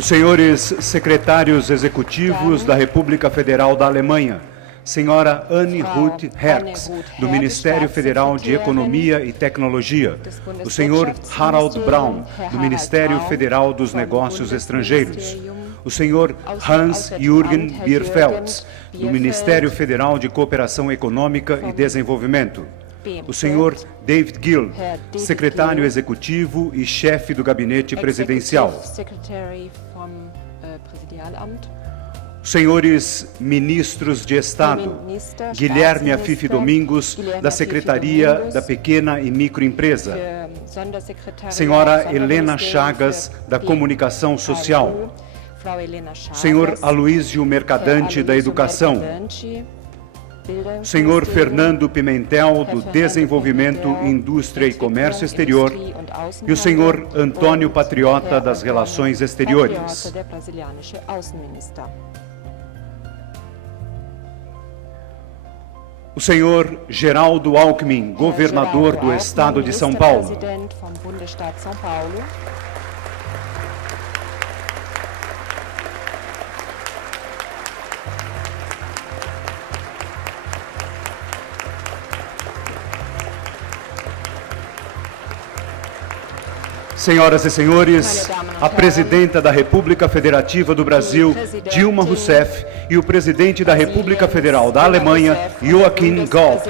Os senhores secretários executivos da República Federal da Alemanha, senhora Anne-Ruth Herx, do Ministério Federal de Economia e Tecnologia, o senhor Harald Braun, do Ministério Federal dos Negócios Estrangeiros, o senhor Hans-Jürgen Bierfelds, do Ministério Federal de Cooperação Econômica e Desenvolvimento, o senhor David Gill, secretário executivo e chefe do gabinete presidencial, os senhores ministros de Estado, Guilherme Afife Domingos, da Secretaria da Pequena e Microempresa, senhora Helena Chagas, da Comunicação Social, senhor Aloísio Mercadante, da Educação, senhor Fernando Pimentel, do Desenvolvimento, Indústria e Comércio Exterior, e o senhor Antônio Patriota, das Relações Exteriores. O senhor Geraldo Alckmin, governador do Estado de São Paulo. Senhoras e senhores, a presidenta da República Federativa do Brasil, Dilma Rousseff, e o presidente da República Federal da Alemanha, Joachim Gauck.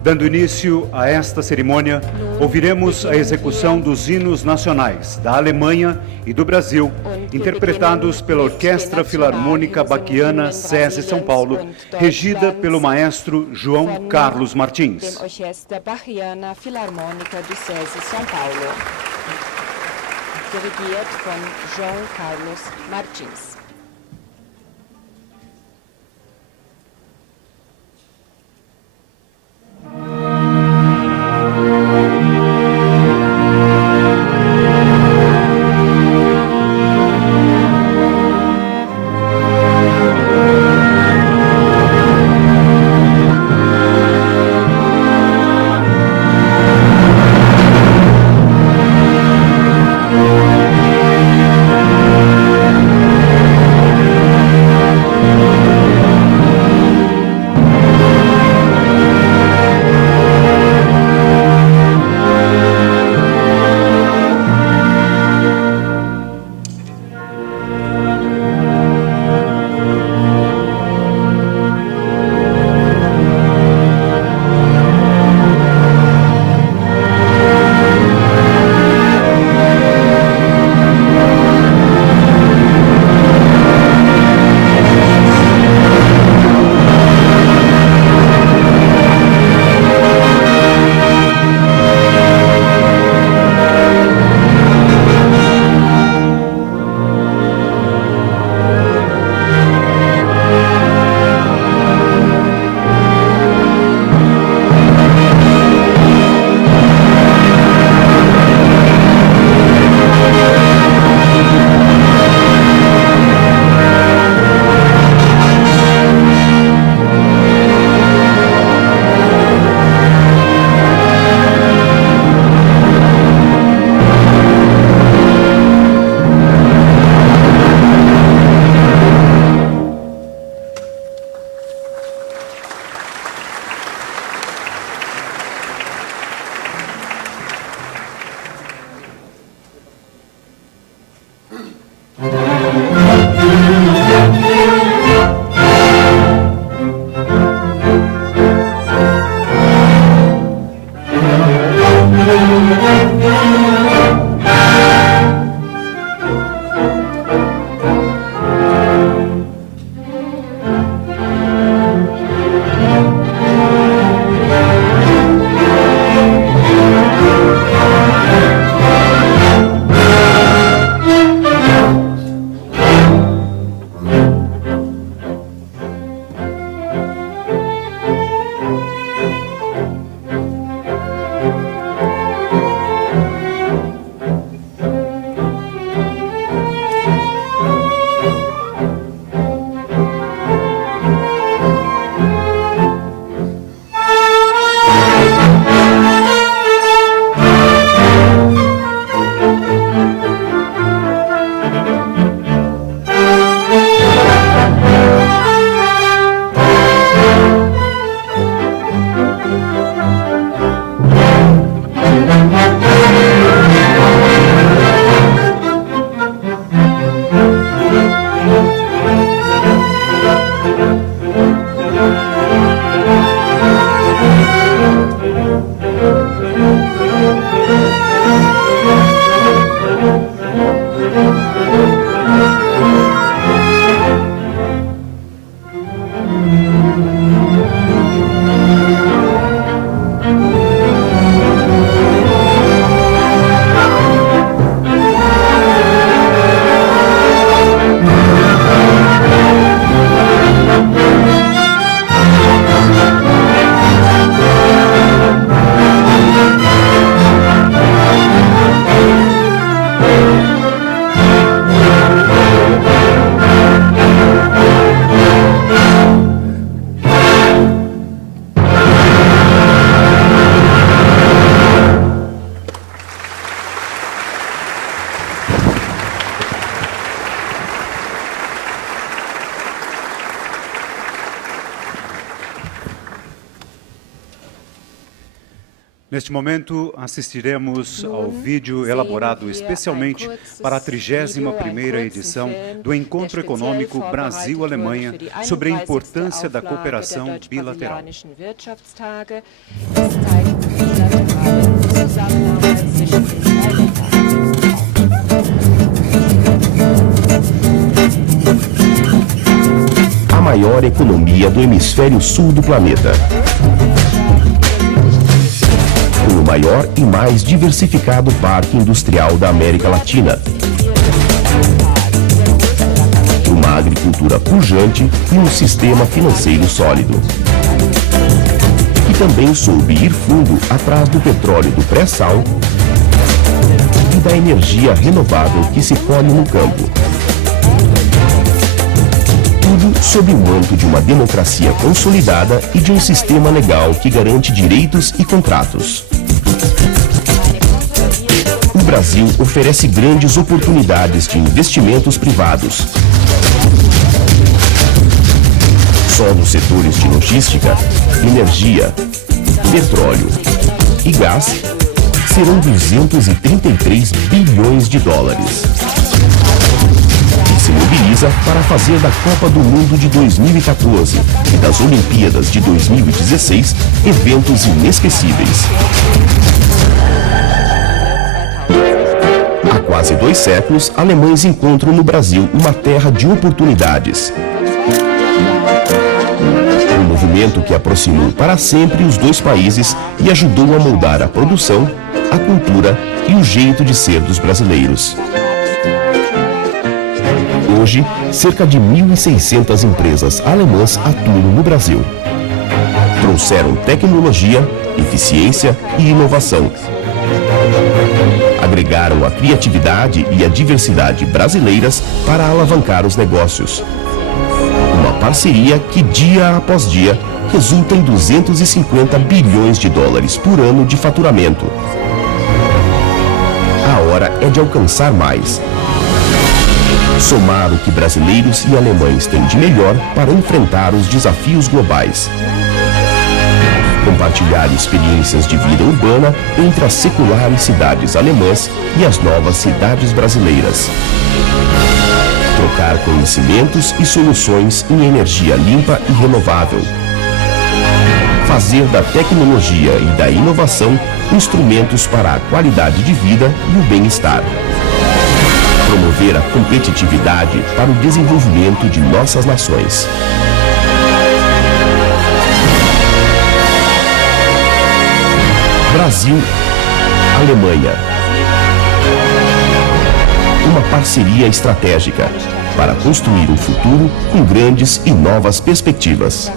Dando início a esta cerimônia, ouviremos a execução dos hinos nacionais da Alemanha e do Brasil, interpretados pela Orquestra Filarmônica Baquiana SESI São Paulo, regida pelo maestro João Carlos Martins. Orquestra Baquiana Filarmônica do SESI São Paulo, dirigido por João Carlos Martins. Neste momento, assistiremos ao vídeo elaborado especialmente para a 31ª edição do Encontro Econômico Brasil-Alemanha sobre a importância da cooperação bilateral. A maior economia do hemisfério sul do planeta. Com o maior e mais diversificado parque industrial da América Latina. Uma agricultura pujante e um sistema financeiro sólido. Que também soube ir fundo atrás do petróleo do pré-sal e da energia renovável que se colhe no campo. Tudo sob o manto de uma democracia consolidada e de um sistema legal que garante direitos e contratos. O Brasil oferece grandes oportunidades de investimentos privados. Só nos setores de logística, energia, petróleo e gás serão 233 bilhões de dólares. E se mobiliza para fazer da Copa do Mundo de 2014 e das Olimpíadas de 2016 eventos inesquecíveis. Há quase 2 séculos, alemães encontram no Brasil uma terra de oportunidades. Um movimento que aproximou para sempre os dois países e ajudou a moldar a produção, a cultura e o jeito de ser dos brasileiros. Hoje, cerca de 1.600 empresas alemãs atuam no Brasil. Trouxeram tecnologia, eficiência e inovação. Agregaram a criatividade e a diversidade brasileiras para alavancar os negócios. Uma parceria que, dia após dia, resulta em 250 bilhões de dólares por ano de faturamento. A hora é de alcançar mais. Somar o que brasileiros e alemães têm de melhor para enfrentar os desafios globais. Compartilhar experiências de vida urbana entre as seculares cidades alemãs e as novas cidades brasileiras. Trocar conhecimentos e soluções em energia limpa e renovável. Fazer da tecnologia e da inovação instrumentos para a qualidade de vida e o bem-estar. Promover a competitividade para o desenvolvimento de nossas nações. Brasil, Alemanha. Uma parceria estratégica para construir um futuro com grandes e novas perspectivas.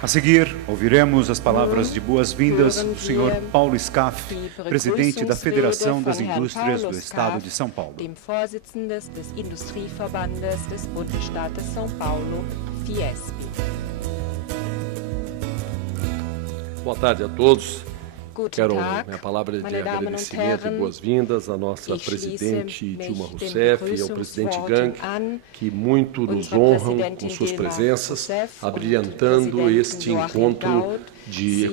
A seguir, ouviremos as palavras de boas-vindas do Sr. Paulo Scaff, presidente da Federação das Indústrias do Estado de São Paulo. Dem Vorsitzenden des Industrieverbandes des Bundesstaates São Paulo, Fiesp. Boa tarde a todos. Guten Quero Tag, minha palavra de meine Damen und agradecimento e Herren. boas-vindas à nossa Ich presidente schließe Dilma mich Rousseff den e ao presidente Begrüßungsworten Gang, an. que muito nos Unsere honram Präsidentin com suas Dilma presenças, Rousseff und abrilhantando Präsidentin este Joachim encontro Gauck. de Sie,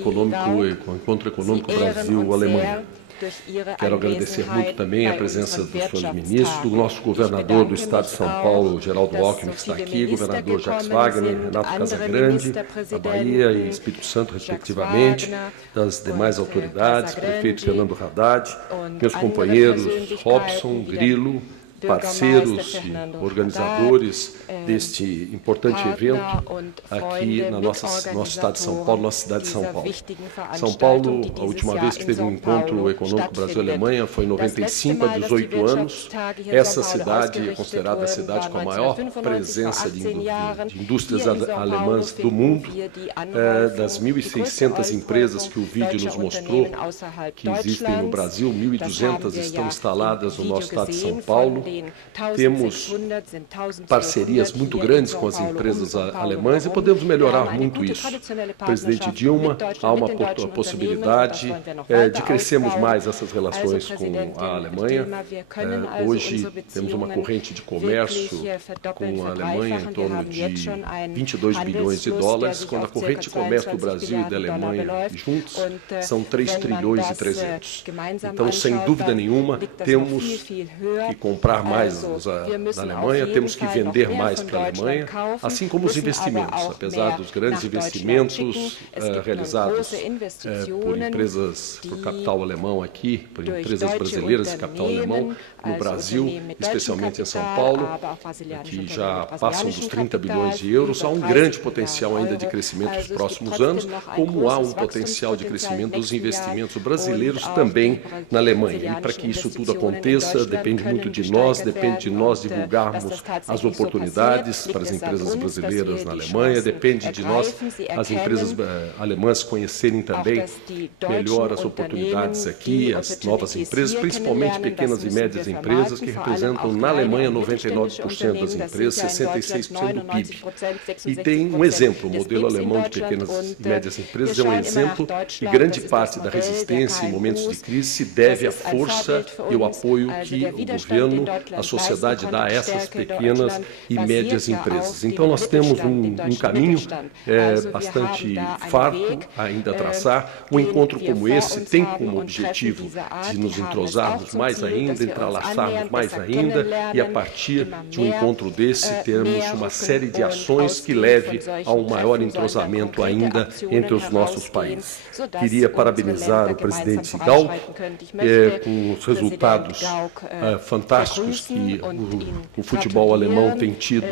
encontro econômico Sie ehren uns Brasil-Alemanha. sehr durch Ihre Quero agradecer muito Anwesenheit também a bei presença unseren dos senhores ministros, Wirtschaftstagen. do nosso governador do Estado de São Paulo, Geraldo Alckmin, que está aqui, governador Jacques Wagner, Renato Casagrande, da Bahia e Espírito Santo, respectivamente, das demais autoridades, prefeito Fernando Haddad, meus companheiros Robson, Grilo, parceiros e organizadores deste importante evento aqui na nosso estado de São Paulo, nossa cidade de São Paulo. São Paulo, a última vez que teve um encontro econômico Brasil-Alemanha foi em 95, há 18 anos. Essa cidade é considerada a cidade com a maior presença de indústrias alemãs do mundo. Das 1.600 empresas que o vídeo nos mostrou que existem no Brasil, 1.200 estão instaladas no nosso estado de São Paulo. temos parcerias muito grandes com as empresas alemãs e podemos melhorar muito isso. Presidente Dilma, há uma possibilidade de crescermos mais essas relações com a Alemanha. Hoje temos uma corrente de comércio com a Alemanha em torno de 22 bilhões de dólares, quando a corrente de comércio do Brasil e da Alemanha juntos são 3 trilhões e 300. Então, sem dúvida nenhuma, temos que comprar mais da Alemanha, temos que vender mais para a Alemanha, assim como os investimentos. Apesar dos grandes investimentos realizados por empresas, por capital alemão aqui, por empresas brasileiras de capital alemão no Brasil, especialmente em São Paulo, que já passam dos 30 bilhões de euros, há um grande potencial ainda de crescimento nos próximos anos, como há um potencial de crescimento dos investimentos brasileiros também na Alemanha. E para que isso tudo aconteça, depende muito de nós, depende de nós divulgarmos as oportunidades para as empresas brasileiras na Alemanha, depende de nós, as empresas alemãs, conhecerem também melhor as oportunidades aqui, as novas empresas, principalmente pequenas e médias empresas, que representam na Alemanha 99% das empresas, 66% do PIB. E tem um exemplo, o modelo alemão de pequenas e médias empresas é um exemplo e grande parte da resistência em momentos de crise se deve à força e ao apoio que o governo, a sociedade dá a essas pequenas e médias empresas. Então, nós temos um caminho bastante farto ainda a traçar. Um encontro como esse tem como objetivo de nos entrosarmos mais ainda, entrelaçarmos mais ainda e, a partir de um encontro desse, termos uma série de ações que leve a um maior entrosamento ainda entre os nossos países. Queria parabenizar o presidente Gauck com os resultados fantásticos que o futebol alemão tem tido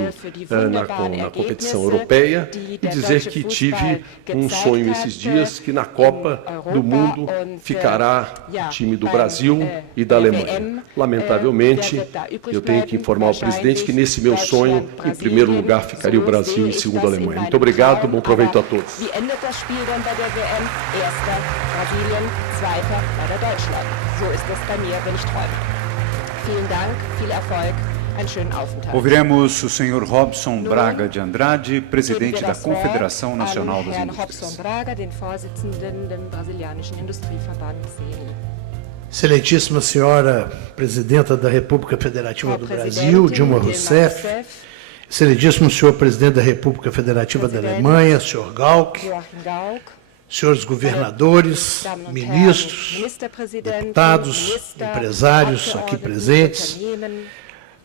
na competição europeia e dizer que tive um sonho esses dias que na Copa do Mundo ficará o time do Brasil e da Alemanha. Lamentavelmente, eu tenho que informar o presidente que nesse meu sonho, em primeiro lugar, ficaria o Brasil e em segundo a Alemanha. Muito obrigado, bom proveito a todos. Wie endet das Spiel dann bei der WM? Erster Brasilien, zweiter bei der Deutschland. So ist es bei mir, wenn ich träume. Vielen Dank, viel Erfolg, einen schönen Aufenthalt. Ouviremos o senhor Robson Braga de Andrade, presidente da Confederação Nacional das Indústrias. Robson Braga, den Vorsitzenden des brasilianischen Industrieverbands CNI. Excelentíssima senhora Presidenta da República Federativa do Brasil, Dilma Rousseff, excelentíssimo senhor Presidente da República Federativa da Alemanha, senhor Gauck, senhores governadores, ministros, deputados, empresários aqui presentes,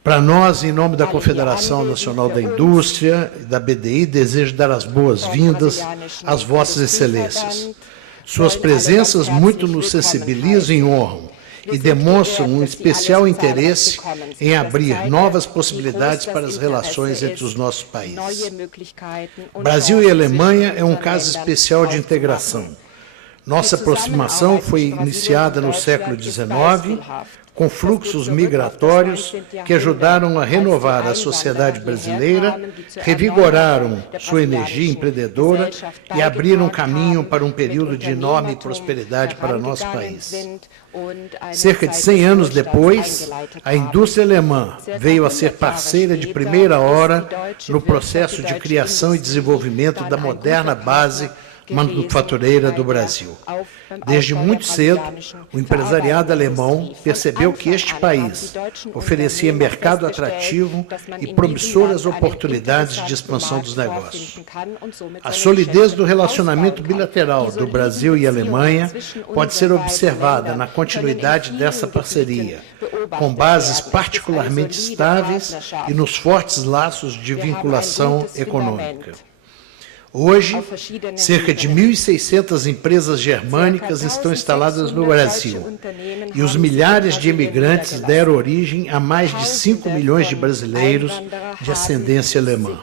para nós, em nome da Confederação Nacional da Indústria e da BDI, desejo dar as boas-vindas às vossas excelências. Suas presenças muito nos sensibilizam e honram e demonstram um especial interesse em abrir novas possibilidades para as relações entre os nossos países. Brasil e Alemanha é um caso especial de integração. Nossa aproximação foi iniciada no século XIX, com fluxos migratórios que ajudaram a renovar a sociedade brasileira, revigoraram sua energia empreendedora e abriram caminho para um período de enorme prosperidade para nosso país. Cerca de 100 anos depois, a indústria alemã veio a ser parceira de primeira hora no processo de criação e desenvolvimento da moderna base manufatureira do Brasil. Desde muito cedo, o empresariado alemão percebeu que este país oferecia mercado atrativo e promissoras oportunidades de expansão dos negócios. A solidez do relacionamento bilateral do Brasil e Alemanha pode ser observada na continuidade dessa parceria, com bases particularmente estáveis e nos fortes laços de vinculação econômica. Hoje, cerca de 1.600 empresas germânicas estão instaladas no Brasil e os milhares de imigrantes deram origem a mais de 5 milhões de brasileiros de ascendência alemã.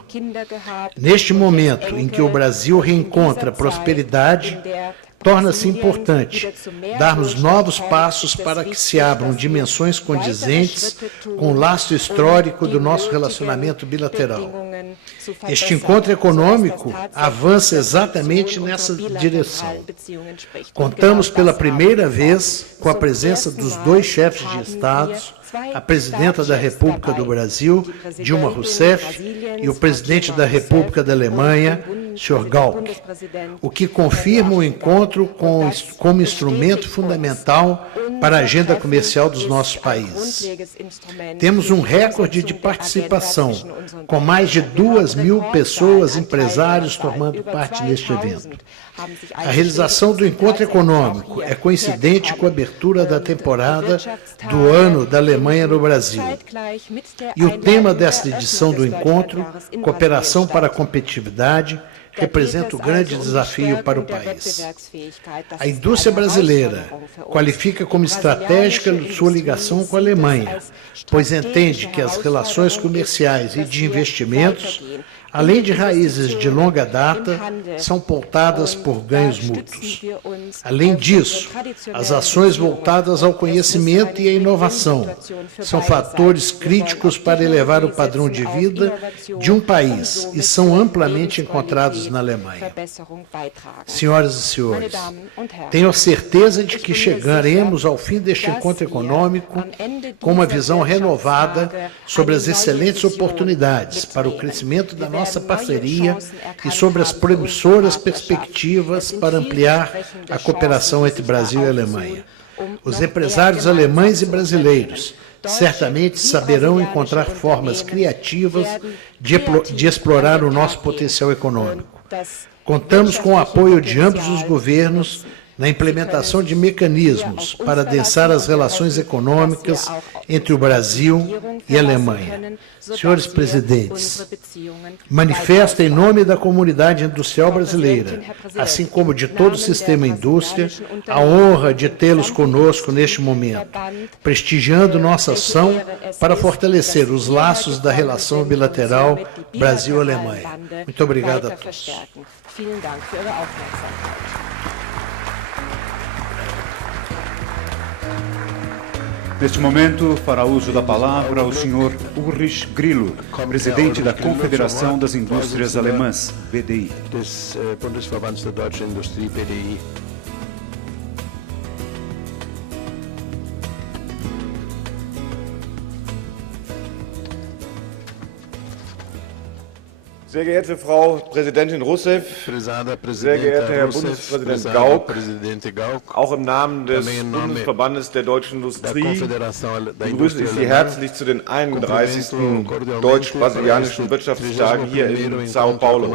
Neste momento em que o Brasil reencontra prosperidade, torna-se importante darmos novos passos para que se abram dimensões condizentes com o laço histórico do nosso relacionamento bilateral. Este encontro econômico avança exatamente nessa direção. Contamos pela primeira vez com a presença dos dois chefes de Estados a presidenta da República do Brasil, Dilma Rousseff, e o presidente da República da Alemanha, Sr. Gauck, o que confirma o encontro como instrumento fundamental para a agenda comercial dos nossos países. Temos um recorde de participação, com mais de 2.000 pessoas, empresários, tomando parte neste evento. A realização do encontro econômico é coincidente com a abertura da temporada do Ano da Alemanha no Brasil. E o tema desta edição do encontro, Cooperação para a Competitividade, representa um grande desafio para o país. A indústria brasileira qualifica como estratégica sua ligação com a Alemanha, pois entende que as relações comerciais e de investimentos, além de raízes de longa data, são pautadas por ganhos mútuos. Além disso, as ações voltadas ao conhecimento e à inovação são fatores críticos para elevar o padrão de vida de um país e são amplamente encontrados na Alemanha. Senhoras e senhores, tenho a certeza de que chegaremos ao fim deste encontro econômico com uma visão renovada sobre as excelentes oportunidades para o crescimento da nossa parceria e sobre as promissoras perspectivas para ampliar a cooperação entre Brasil e Alemanha. Os empresários alemães e brasileiros certamente saberão encontrar formas criativas de explorar o nosso potencial econômico. Contamos com o apoio de ambos os governos na implementação de mecanismos para adensar as relações econômicas entre o Brasil e a Alemanha. Senhores presidentes, manifesto em nome da comunidade industrial brasileira, assim como de todo o sistema indústria, a honra de tê-los conosco neste momento, prestigiando nossa ação para fortalecer os laços da relação bilateral Brasil-Alemanha. Muito obrigado a todos. Neste momento, fará uso da palavra o Sr. Ulrich Grillo, presidente da Confederação das Indústrias Alemãs, BDI. Des Bundesverbands der Deutschen Industrie, BDI. Sehr geehrte Frau Präsidentin Rousseff, sehr geehrter Herr Bundespräsident Gauck, auch im Namen des Bundesverbandes der deutschen Industrie begrüße ich Sie herzlich zu den 31. Deutsch-Brasilianischen Wirtschaftstagen hier in São Paulo.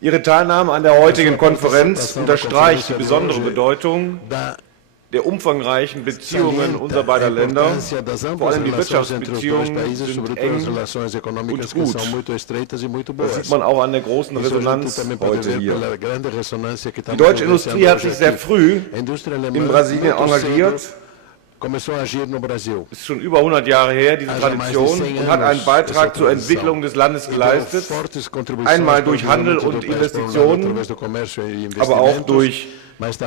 Ihre Teilnahme an der heutigen Konferenz unterstreicht die besondere Bedeutung der umfangreichen Beziehungen unserer beider Länder, vor allem die Wirtschaftsbeziehungen sind eng und gut. Das sieht man auch an der großen Resonanz heute hier. Die deutsche Industrie hat sich sehr früh in Brasilien engagiert. Es ist schon über 100 Jahre her, diese Tradition, und hat einen Beitrag zur Entwicklung des Landes geleistet, einmal durch Handel und Investitionen, aber auch durch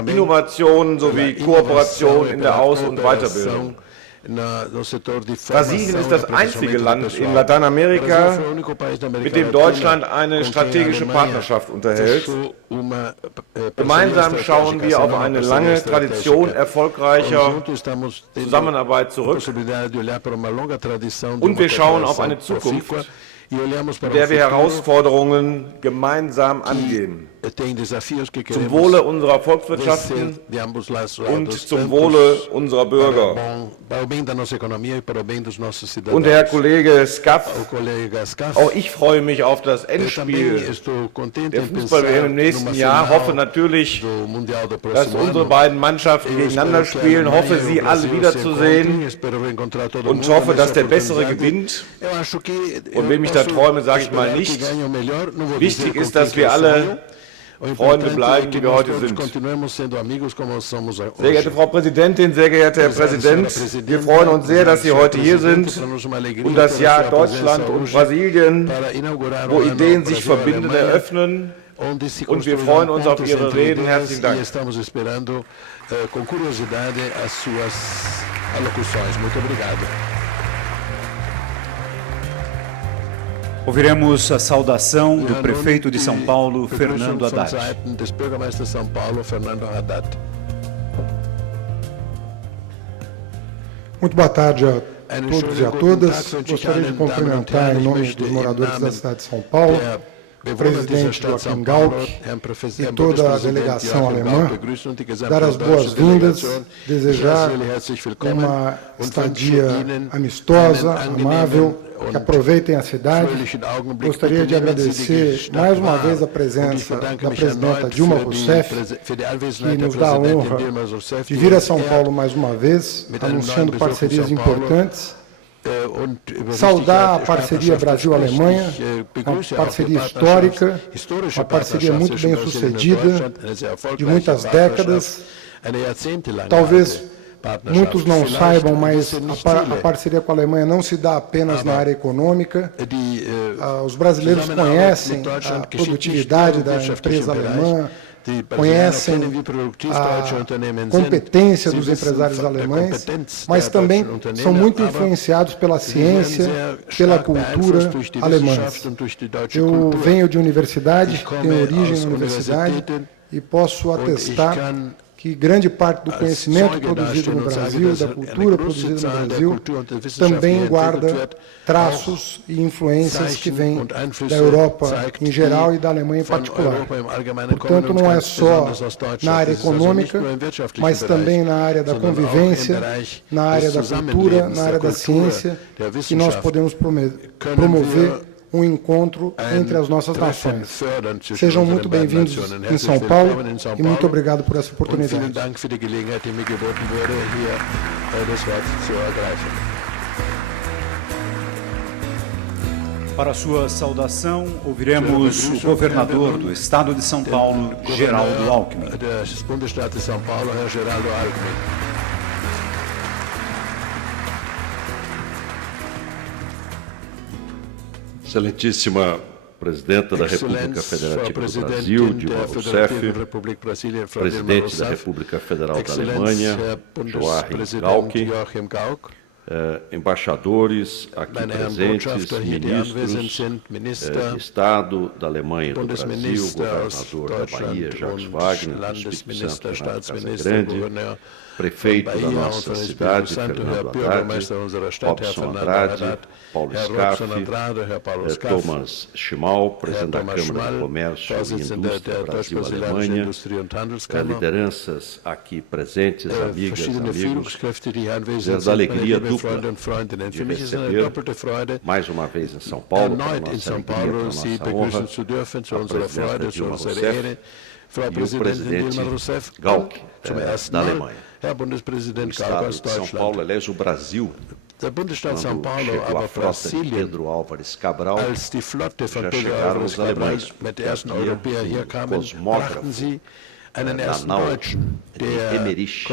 Innovationen sowie Kooperation in der Aus- und Weiterbildung. Brasilien ist das einzige Land in Lateinamerika, mit dem Deutschland eine strategische Partnerschaft unterhält. Gemeinsam schauen wir auf eine lange Tradition erfolgreicher Zusammenarbeit zurück und wir schauen auf eine Zukunft, in der wir Herausforderungen gemeinsam angehen. Zum Wohle unserer Volkswirtschaften und zum Wohle unserer Bürger. Und Herr Kollege Skaff, auch ich freue mich auf das Endspiel der Fußball-WM im nächsten Jahr. Hoffe natürlich, dass unsere beiden Mannschaften gegeneinander spielen. Hoffe, Sie alle wiederzusehen und hoffe, dass der Bessere gewinnt. Und wem ich da träume, sage ich mal nicht. Wichtig ist, dass wir alle Freunde bleiben, die wir heute sind. Sehr geehrte Frau Präsidentin, sehr geehrter Herr Präsident, wir freuen uns sehr, dass Sie heute hier sind und das Jahr Deutschland und Brasilien, wo Ideen sich verbinden, eröffnen. Und wir freuen uns auf Ihre Reden. Herzlichen Dank. Ouviremos a saudação do prefeito de São Paulo, Fernando Haddad. Muito boa tarde a todos e a todas. Gostaria de cumprimentar, em nome dos moradores da cidade de São Paulo, o presidente Joachim Gauck e toda a delegação alemã, dar as boas-vindas, desejar uma estadia amistosa, amável, que aproveitem a cidade. Gostaria de agradecer mais uma vez a presença da presidenta Dilma Rousseff, que nos dá a honra de vir a São Paulo mais uma vez, anunciando parcerias importantes. Saudar a parceria Brasil-Alemanha, uma parceria histórica, uma parceria muito bem sucedida, de muitas décadas. Talvez muitos não saibam, mas a parceria com a Alemanha não se dá apenas na área econômica. Os brasileiros conhecem a produtividade da empresa alemã, conhecem a competência dos empresários alemães, mas também são muito influenciados pela ciência, pela cultura alemãs. Eu venho de universidade, tenho origem na universidade e posso atestar que grande parte do conhecimento produzido no Brasil, da cultura produzida no Brasil, também guarda traços e influências que vêm da Europa em geral e da Alemanha em particular. Portanto, não é só na área econômica, mas também na área da convivência, na área da cultura, na área da ciência, que nós podemos promover um encontro entre as nossas nações. Sejam muito bem-vindos em São Paulo e muito obrigado por essa oportunidade. Para sua saudação, ouviremos o governador do Estado de São Paulo, Geraldo Alckmin. Excelentíssima Presidenta da República Federativa do Brasil, Dilma Rousseff, Presidente da República Federal da Alemanha, Joachim Gauck, embaixadores aqui presentes, ministros de Estado da Alemanha e do Brasil, governador da Bahia, Jacques Wagner, do Espírito Santo, Renato Casagrande, prefeito da nossa cidade, Fernando Haddad, Robson Andrade, Paulo Scaff, Thomas Schimal, presidente da Câmara de Comércio e Indústria Brasil-Alemanha, lideranças aqui presentes, amigas, amigos, dizer da alegria dupla de receber mais uma vez em São Paulo, para a nossa alegria, para a nossa honra, a presidenta Dilma Rousseff e o presidente Gauck, da Alemanha. O Estado de São Paulo, aliás, o Brasil, quando chegou a frota de Pedro Álvares Cabral, já chegaram os alemães, porque havia um cosmógrafo da nau de Emmerich,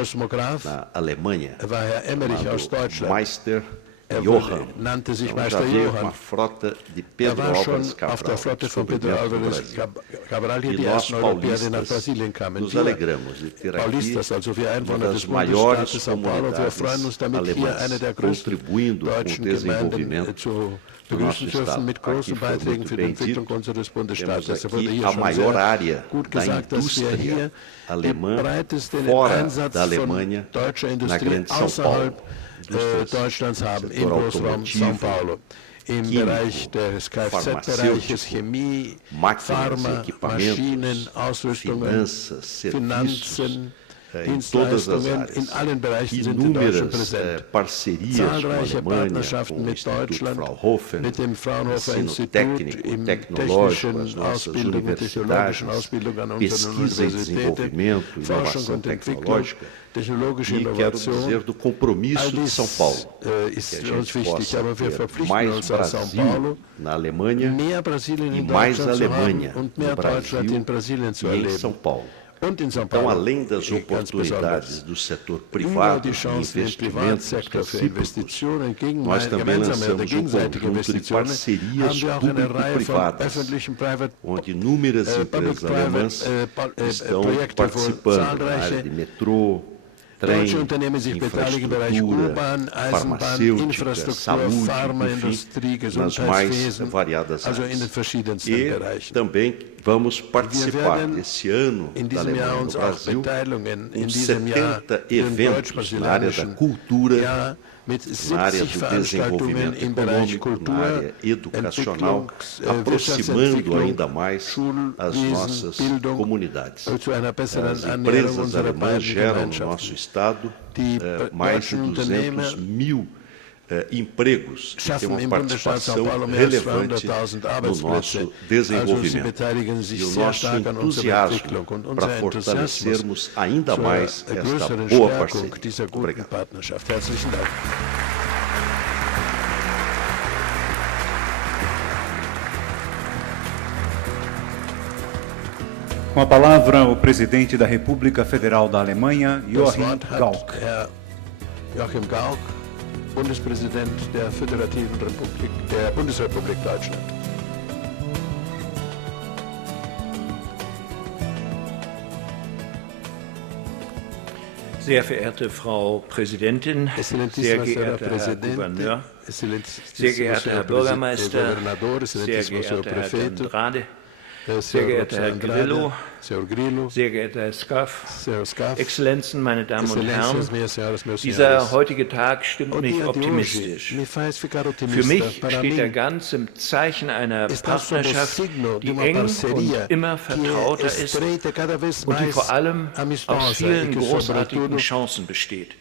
na Alemanha, chamado Meister Johann. Então já veio uma frota de Pedro Álvares Cabral sobre dentro do Brasil. E nós, paulistas, nos alegramos de ter aqui uma das maiores comunidades alemãs, contribuindo com o desenvolvimento do nosso Estado. Aqui foi muito bem dito, temos aqui a maior área da indústria alemã fora da Alemanha, na Grande São Paulo. Deutschlands haben in Großraum São Paulo. Im Bereich des Kfz-Bereiches, Chemie, Pharma, Maschinen, Ausrüstungen, Finanzen, Dienstleistungen, in allen Bereichen sind die Deutschen präsent. Zahlreiche Partnerschaften mit Deutschland, mit dem Fraunhofer-Institut im technischen Ausbildung und technologischen Ausbildung an unseren Universitäten, Forschung und Entwicklung, technologische Innovation. All dies ist für uns wichtig, aber wir verpflichten uns als São Paulo, mehr Brasilien in Deutschland zu haben und mehr Deutschland in Brasilien zu erleben. Então, além das oportunidades do setor privado de investimentos recíprocos, nós também lançamos um conjunto de parcerias público-privadas, onde inúmeras empresas alemãs estão participando na área de metrô, trem, infraestrutura, farmacêutica, saúde, enfim, nas mais variadas áreas. E também vamos participar esse ano da Alemanha no Brasil com 70 eventos na área da cultura, na área do desenvolvimento econômico, na área educacional, aproximando ainda mais as nossas comunidades. As empresas alemãs geram no nosso estado mais de 200 mil empregos que têm uma participação relevante no nosso desenvolvimento. E o nosso entusiasmo para fortalecermos ainda mais esta boa parceria. Obrigado. Com a palavra, o presidente da República Federal da Alemanha, Joachim Gauck. Joachim Gauck, Bundespräsident der Föderativen Republik, der Bundesrepublik Deutschland. Sehr verehrte Frau Präsidentin, sehr geehrter Herr Gouverneur, sehr geehrter Herr Bürgermeister, sehr geehrter Herr Andrade, sehr geehrter Herr Grillo, sehr geehrter Herr Scaff, Exzellenzen, meine Damen und Herren, dieser heutige Tag stimmt mich optimistisch. Für mich steht er ganz im Zeichen einer Partnerschaft, die eng und immer vertrauter ist und die vor allem aus vielen großartigen Chancen besteht.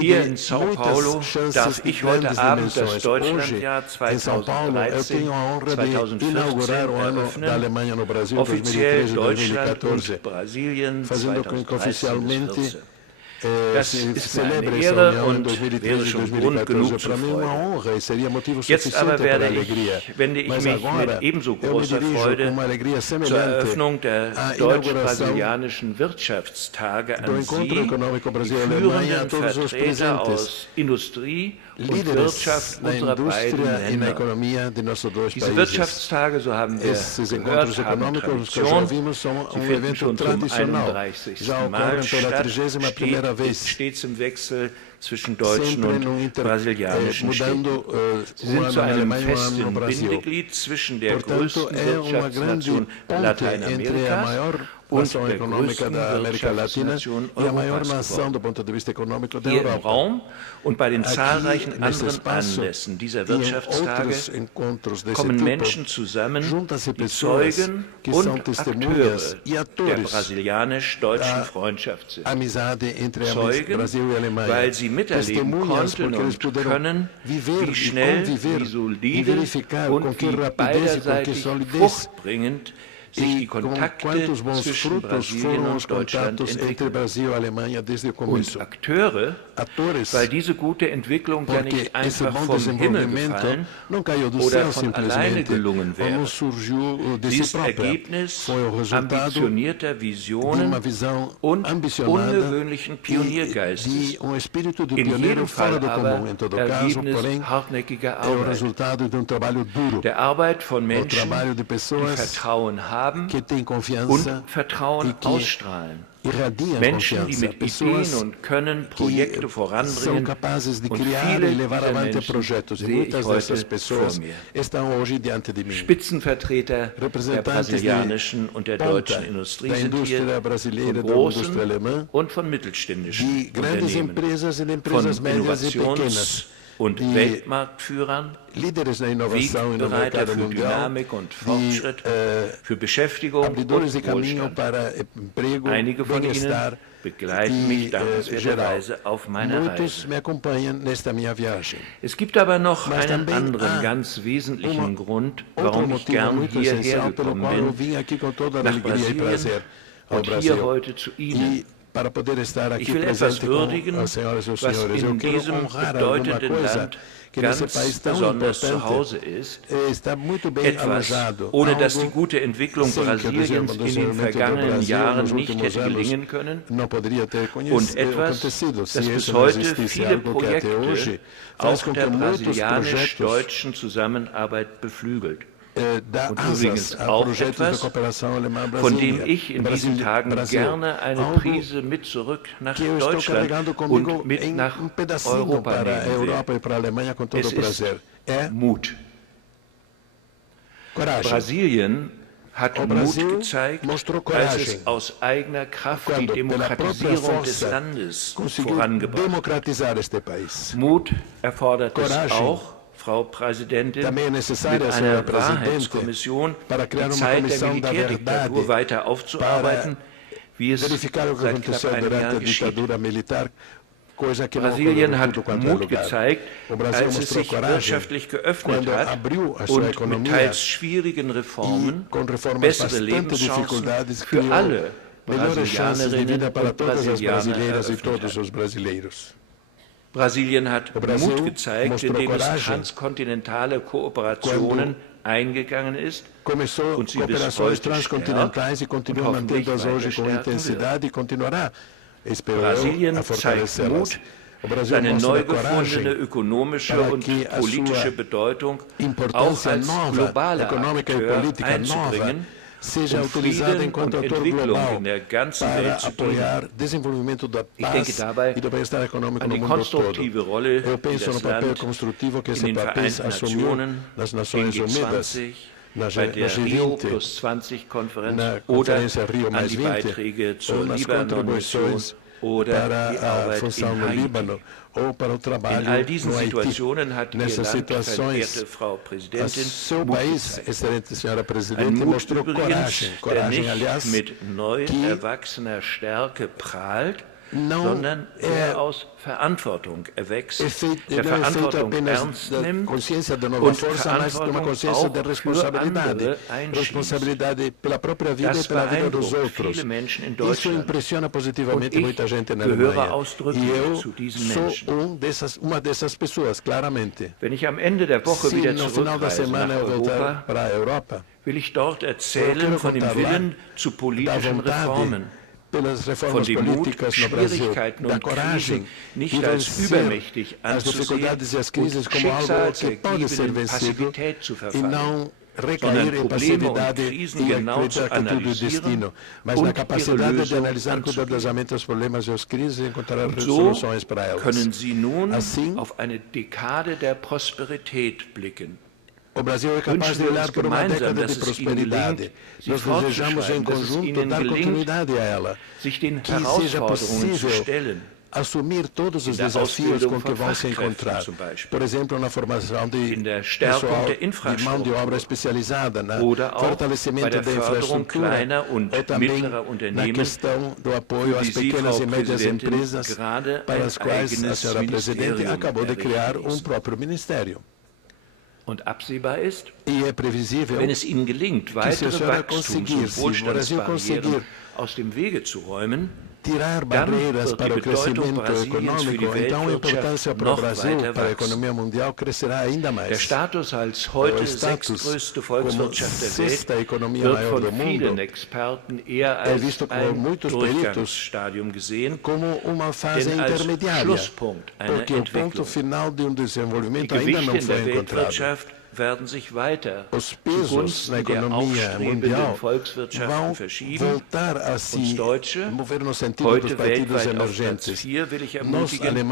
Hier in São Paulo darf ich heute Abend das Deutschlandjahr 2013-2014 eröffnen, offiziell Deutschland und Brasilien 2013-2014. Das ist mir eine Ehre und wäre schon Grund genug zur Freude. Jetzt aber wende ich mich mit ebenso großer Freude zur Eröffnung der deutsch-brasilianischen Wirtschaftstage an Sie, die führenden Vertreter aus Industrie und Wirtschaft unserer beiden Länder. Diese Wirtschaftstage, so haben wir gehört, haben Tradition. Sie finden schon zum 31. Mal statt, stets im Wechsel zwischen deutschen und brasilianischen Städten. Sie sind zu einem festen Bindeglied zwischen der größten Wirtschaftsnation Lateinamerikas und der größten Wirtschaftsnation Europas geworden. Hier im Raum und bei den zahlreichen anderen Anlässen dieser Wirtschaftstage kommen Menschen zusammen, die Zeugen und Akteure der brasilianisch-deutschen Freundschaft sind. Zeugen, weil sie miterleben konnten und können, wie schnell, wie solide und wie beiderseitig fruchtbringend sich die Kontakte zwischen Brasilien und Deutschland entwickeln. Und Akteure, weil diese gute Entwicklung ja nicht einfach vom Himmel gefallen oder von alleine gelungen wäre. Sie ist Ergebnis ambitionierter Visionen und ungewöhnlichen Pioniergeistes. In jedem Fall aber Ergebnis hartnäckiger Arbeit. Der Arbeit von Menschen, die Vertrauen haben und Vertrauen ausstrahlen. Menschen, die mit Ideen und Können Projekte voranbringen, und viele dieser Menschen sehe ich heute vor mir. Spitzenvertreter der brasilianischen und der deutschen Industrie sind hier, von großen und von mittelständischen Unternehmen, von Innovations- und Weltmarktführern, Wegbereiter für Dynamik und Fortschritt, für Beschäftigung und Wohlstand. Einige von Ihnen begleiten mich dankenswerterweise auf meiner Reise. Es gibt aber noch einen anderen ganz wesentlichen Grund, warum ich gern hierher gekommen bin, nach Brasilien und hier heute zu Ihnen. Ich will etwas würdigen, was in diesem bedeutenden Land ganz besonders zu Hause ist. Etwas, ohne dass die gute Entwicklung Brasiliens in den vergangenen Jahren nicht hätte gelingen können. Und etwas, das bis heute viele Projekte auch der brasilianisch-deutschen Zusammenarbeit beflügelt. Und übrigens auch etwas, von dem ich in diesen Tagen gerne eine Prise mit zurück nach Deutschland und mit nach Europa nehmen will. Es ist Mut. Brasilien hat Mut gezeigt, als es aus eigener Kraft die Demokratisierung des Landes vorangebracht hat. Mut erfordert es auch, Frau Präsidentin, mit einer Wahrheitskommission die Zeit der Militärdiktatur weiter aufzuarbeiten, wie es seit knapp einem Jahr geschieht. Brasilien hat Mut gezeigt, als es sich wirtschaftlich geöffnet hat und mit teils schwierigen Reformen bessere Lebenschancen für alle Brasilianerinnen und Brasilianer eröffnet hat. Brasilien hat Mut gezeigt, indem es transkontinentale Kooperationen eingegangen ist und sie bis heute stärkt und hoffentlich weiter stärken wird. Brasilien zeigt Mut, seine neu gefundene ökonomische und politische Bedeutung auch als globaler Akteur einzubringen, um Frieden und Entwicklung in der ganzen Welt zu dienen. Ich denke dabei an die konstruktive Rolle, die das Land in den Vereinten Nationen, den G20, bei der Rio+20-Konferenz oder an die Beiträge zur Libanon-Mission oder die Arbeit in Haiti. In all diesen Situationen hat Ihr Land, verehrte Frau Präsidentin, Mut gezeigt. Ein Mut übrigens, der nicht mit neu erwachsener Stärke prahlt, sondern der aus Verantwortung erwächst, der Verantwortung ernst nimmt und Verantwortung auch für andere einschließt. Das beeindruckt viele Menschen in Deutschland und ich gehöre ausdrücklich zu diesen Menschen. Wenn ich am Ende der Woche wieder zurückreise nach Europa, will ich dort erzählen von dem Willen zu politischen Reformen, von dem Mut, Schwierigkeiten und Krisen nicht als übermächtig anzusehen und schicksalsergebenen Passivität zu verfallen, sondern Probleme und Krisen genau zu analysieren und ihre Lösung anzugehen. Und so können Sie nun auf eine Dekade der Prosperität blicken. Wünschen wir uns gemeinsam, dass es Ihnen gelingt, sie fortzuschreiben, dass es Ihnen gelingt, sich den Herausforderungen zu stellen. In der Ausbildung von Fachkräften zum Beispiel, in der Stärkung der Infrastruktur oder auch bei der Förderung kleiner und mittlerer Unternehmen, für die Sie, Frau Präsidentin, gerade ein eigenes Ministerium und absehbar ist, wenn es Ihnen gelingt, weitere Wachstums- und Wohlstandsbarrieren aus dem Wege zu räumen, dann wird die Bedeutung Brasiliens für die Weltwirtschaft noch weiter wachsen. Der Status als heute sechstgrößte Volkswirtschaft der Welt wird von vielen Experten eher als ein Durchgangsstadium gesehen, denn als Schlusspunkt einer Entwicklung. Die Gewichte in der Weltwirtschaft werden sich weiter zugunsten der aufstrebenden Volkswirtschaften verschieben. Uns Deutsche, heute weltweit auf Platz 4, will ich ermutigen,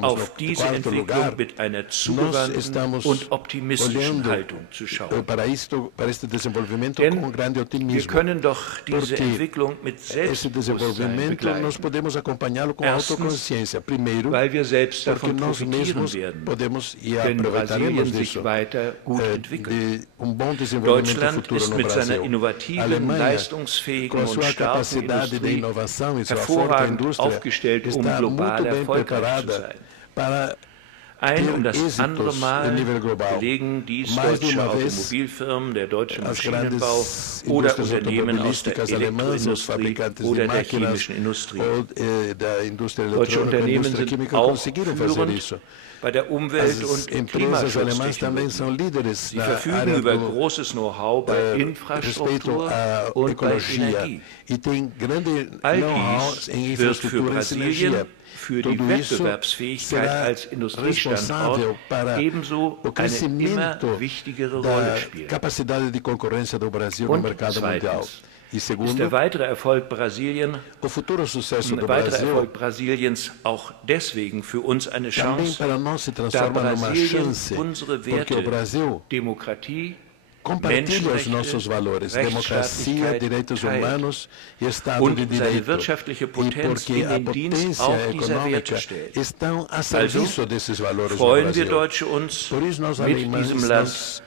auf diese Entwicklung mit einer zugewandten und optimistischen Haltung zu schauen. Denn wir können doch diese Entwicklung mit Selbstbewusstsein begleiten. Erstens, weil wir selbst davon profitieren werden, wenn Brasilien sich weiter gut entwickelt. Deutschland ist mit seiner innovativen, leistungsfähigen und starken Industrie hervorragend aufgestellt, um global erfolgreich zu sein. Ein um das andere Mal belegen dies deutsche Automobilfirmen, der deutsche Maschinenbau oder Unternehmen aus der Elektroindustrie oder der chemischen Industrie. Deutsche Unternehmen sind auch führend bei der Umwelt- und Klimaschutztechnologie. Sie verfügen über großes Know-how bei Infrastruktur und bei Energie. All dies wird für Brasilien, für die Wettbewerbsfähigkeit als Industriestandort ebenso eine immer wichtigere Rolle spielen. Und zweitens ist der weitere Erfolg Brasiliens auch deswegen für uns eine Chance, da Brasilien unsere Werte Demokratie, compartilha os nossos valores, democracia, direitos humanos e Estado de Direito, e porque a potência econômica estão a serviço desses valores no Brasil. Por isso, nós alemães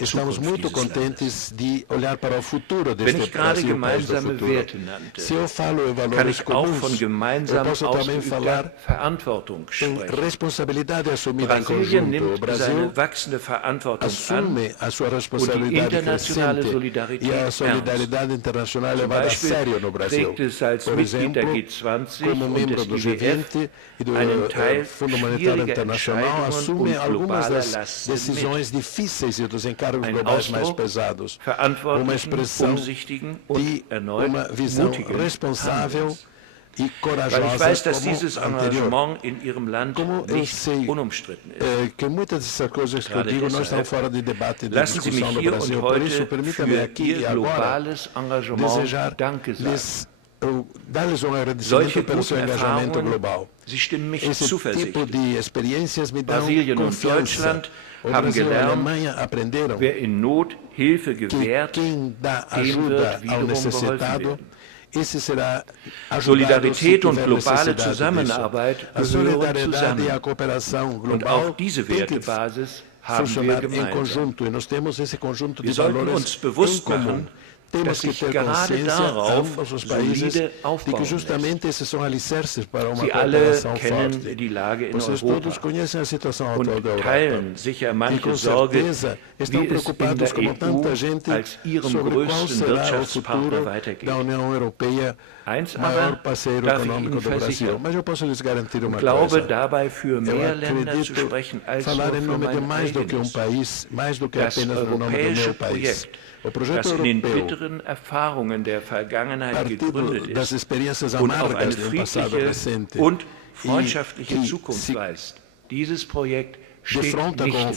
estamos muito contentes de olhar para o futuro deste Brasil pós-futuro. Se eu falo em valores comuns, eu posso também falar em responsabilidade assumida em conjunto. O Brasil assume a sua responsabilidade crescente e a solidariedade internacional é levada a sério no Brasil. Por exemplo, como membro do G20 e do Fundo Monetário Internacional, assume algumas das decisões difíceis e dos encargos globais mais pesados, uma expressão de uma visão responsável e corajosa como anterior. Como eu sei que muitas dessas coisas que eu digo não estão fora de debate e de discussão no Brasil, por isso permita-me aqui e agora desejar-lhes dar-lhes um agradecimento pelo seu engajamento global. Esse tipo de experiências me dão confiança. O Brasil e a Alemanha aprenderam que quem dá ajuda ao necessitado, esse será ajudado Solidarität und globale Zusammenarbeit a solidariedade e a cooperação global têm que funcionar em conjunto, e nós temos esse conjunto de valores em comum. Temos que ter consciência, ambos os países, de que justamente esses são alicerces para uma cooperação forte. Vocês todos conhecem a situação atual da Europa e, com certeza, estão preocupados, como tanta gente, sobre qual será o futuro da União Europeia, maior parceiro econômico do Brasil. Mas eu posso lhes garantir uma coisa. Eu acredito falar em nome de mais do que um país, mais do que apenas no nome do meu país. O projeto europeu, partido das experiências amargas do passado recente, e que defronta com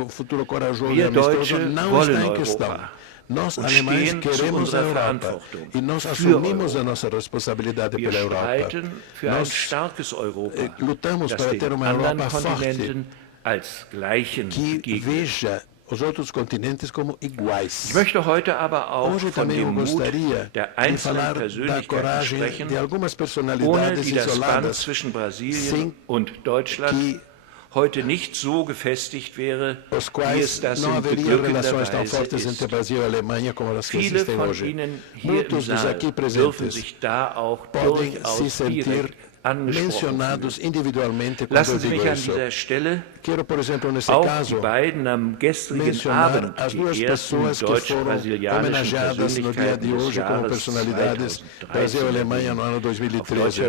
o futuro corajoso e amistoso, não está em questão. Nós, alemães, queremos a Europa e nós assumimos a nossa responsabilidade pela Europa. Nós lutamos para ter uma Europa forte que veja os outros continentes como iguais. Hoje também eu gostaria de falar da coragem de algumas personalidades isoladas, sem que os quais não haveria relações tão fortes entre Brasil e Alemanha como as que existem hoje. Muitos dos aqui presentes podem se sentir mencionados individualmente quando eu digo isso. Quero, por exemplo, nesse caso, mencionar as duas pessoas que foram homenageadas no dia de hoje como personalidades Brasil e Alemanha no ano 2013.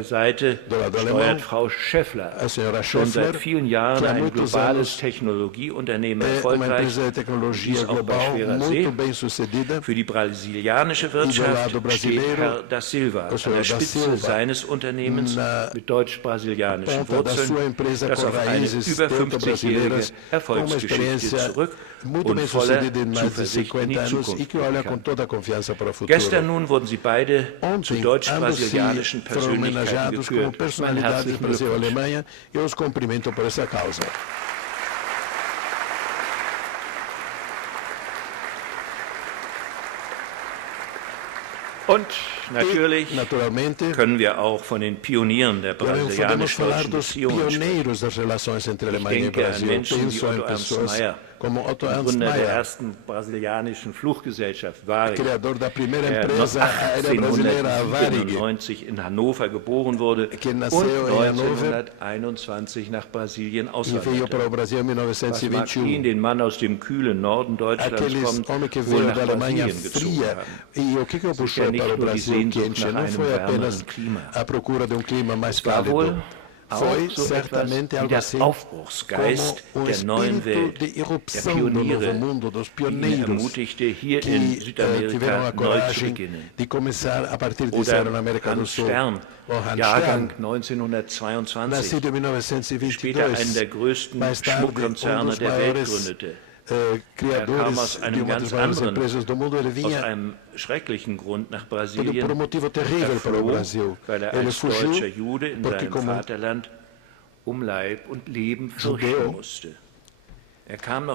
Do lado alemão, a senhora Schaeffler, que há muitos anos é uma empresa de tecnologia global muito bem sucedida. E do lado brasileiro, o senhor da Silva, na ponta da sua empresa com raízes teuto-brasileiras, com uma experiência muito bem sucedida em mais de 50 anos e que olha com toda a confiança para o futuro. Ontem, ambos foram homenageados como personalidades Brasil e Alemanha e eu os cumprimento por essa causa. Und naturalmente können wir auch von den Pionieren der brasilianisch-deutschen Beziehungen sprechen. Ich denke an Menschen wie Otto Ernst Mayr, Gründer der ersten brasilianischen Fluggesellschaft Varig, der 1897 in Hannover geboren wurde und 1921 nach Brasilien auswanderte. Was mag ihn, den Mann aus dem kühlen Norden Deutschlands kommt, wohl nach Brasilien gezogen haben? Sicher nicht nur die Sehnsucht nach einem wärmeren Klima. Es war wohl auch so etwas wie der Aufbruchsgeist der neuen Welt, der Pioniere, die ihn ermutigte, hier in Südamerika neu zu beginnen. Oder Hans Stern, Jahrgang 1922, später einen der größten Schmuckkonzerne der Welt gründete. Er kam aus einem ganz anderen, aus einem schrecklichen Grund nach Brasilien. Er floh, weil er als deutscher Jude in seinem Vaterland um Leib und Leben fürchten musste.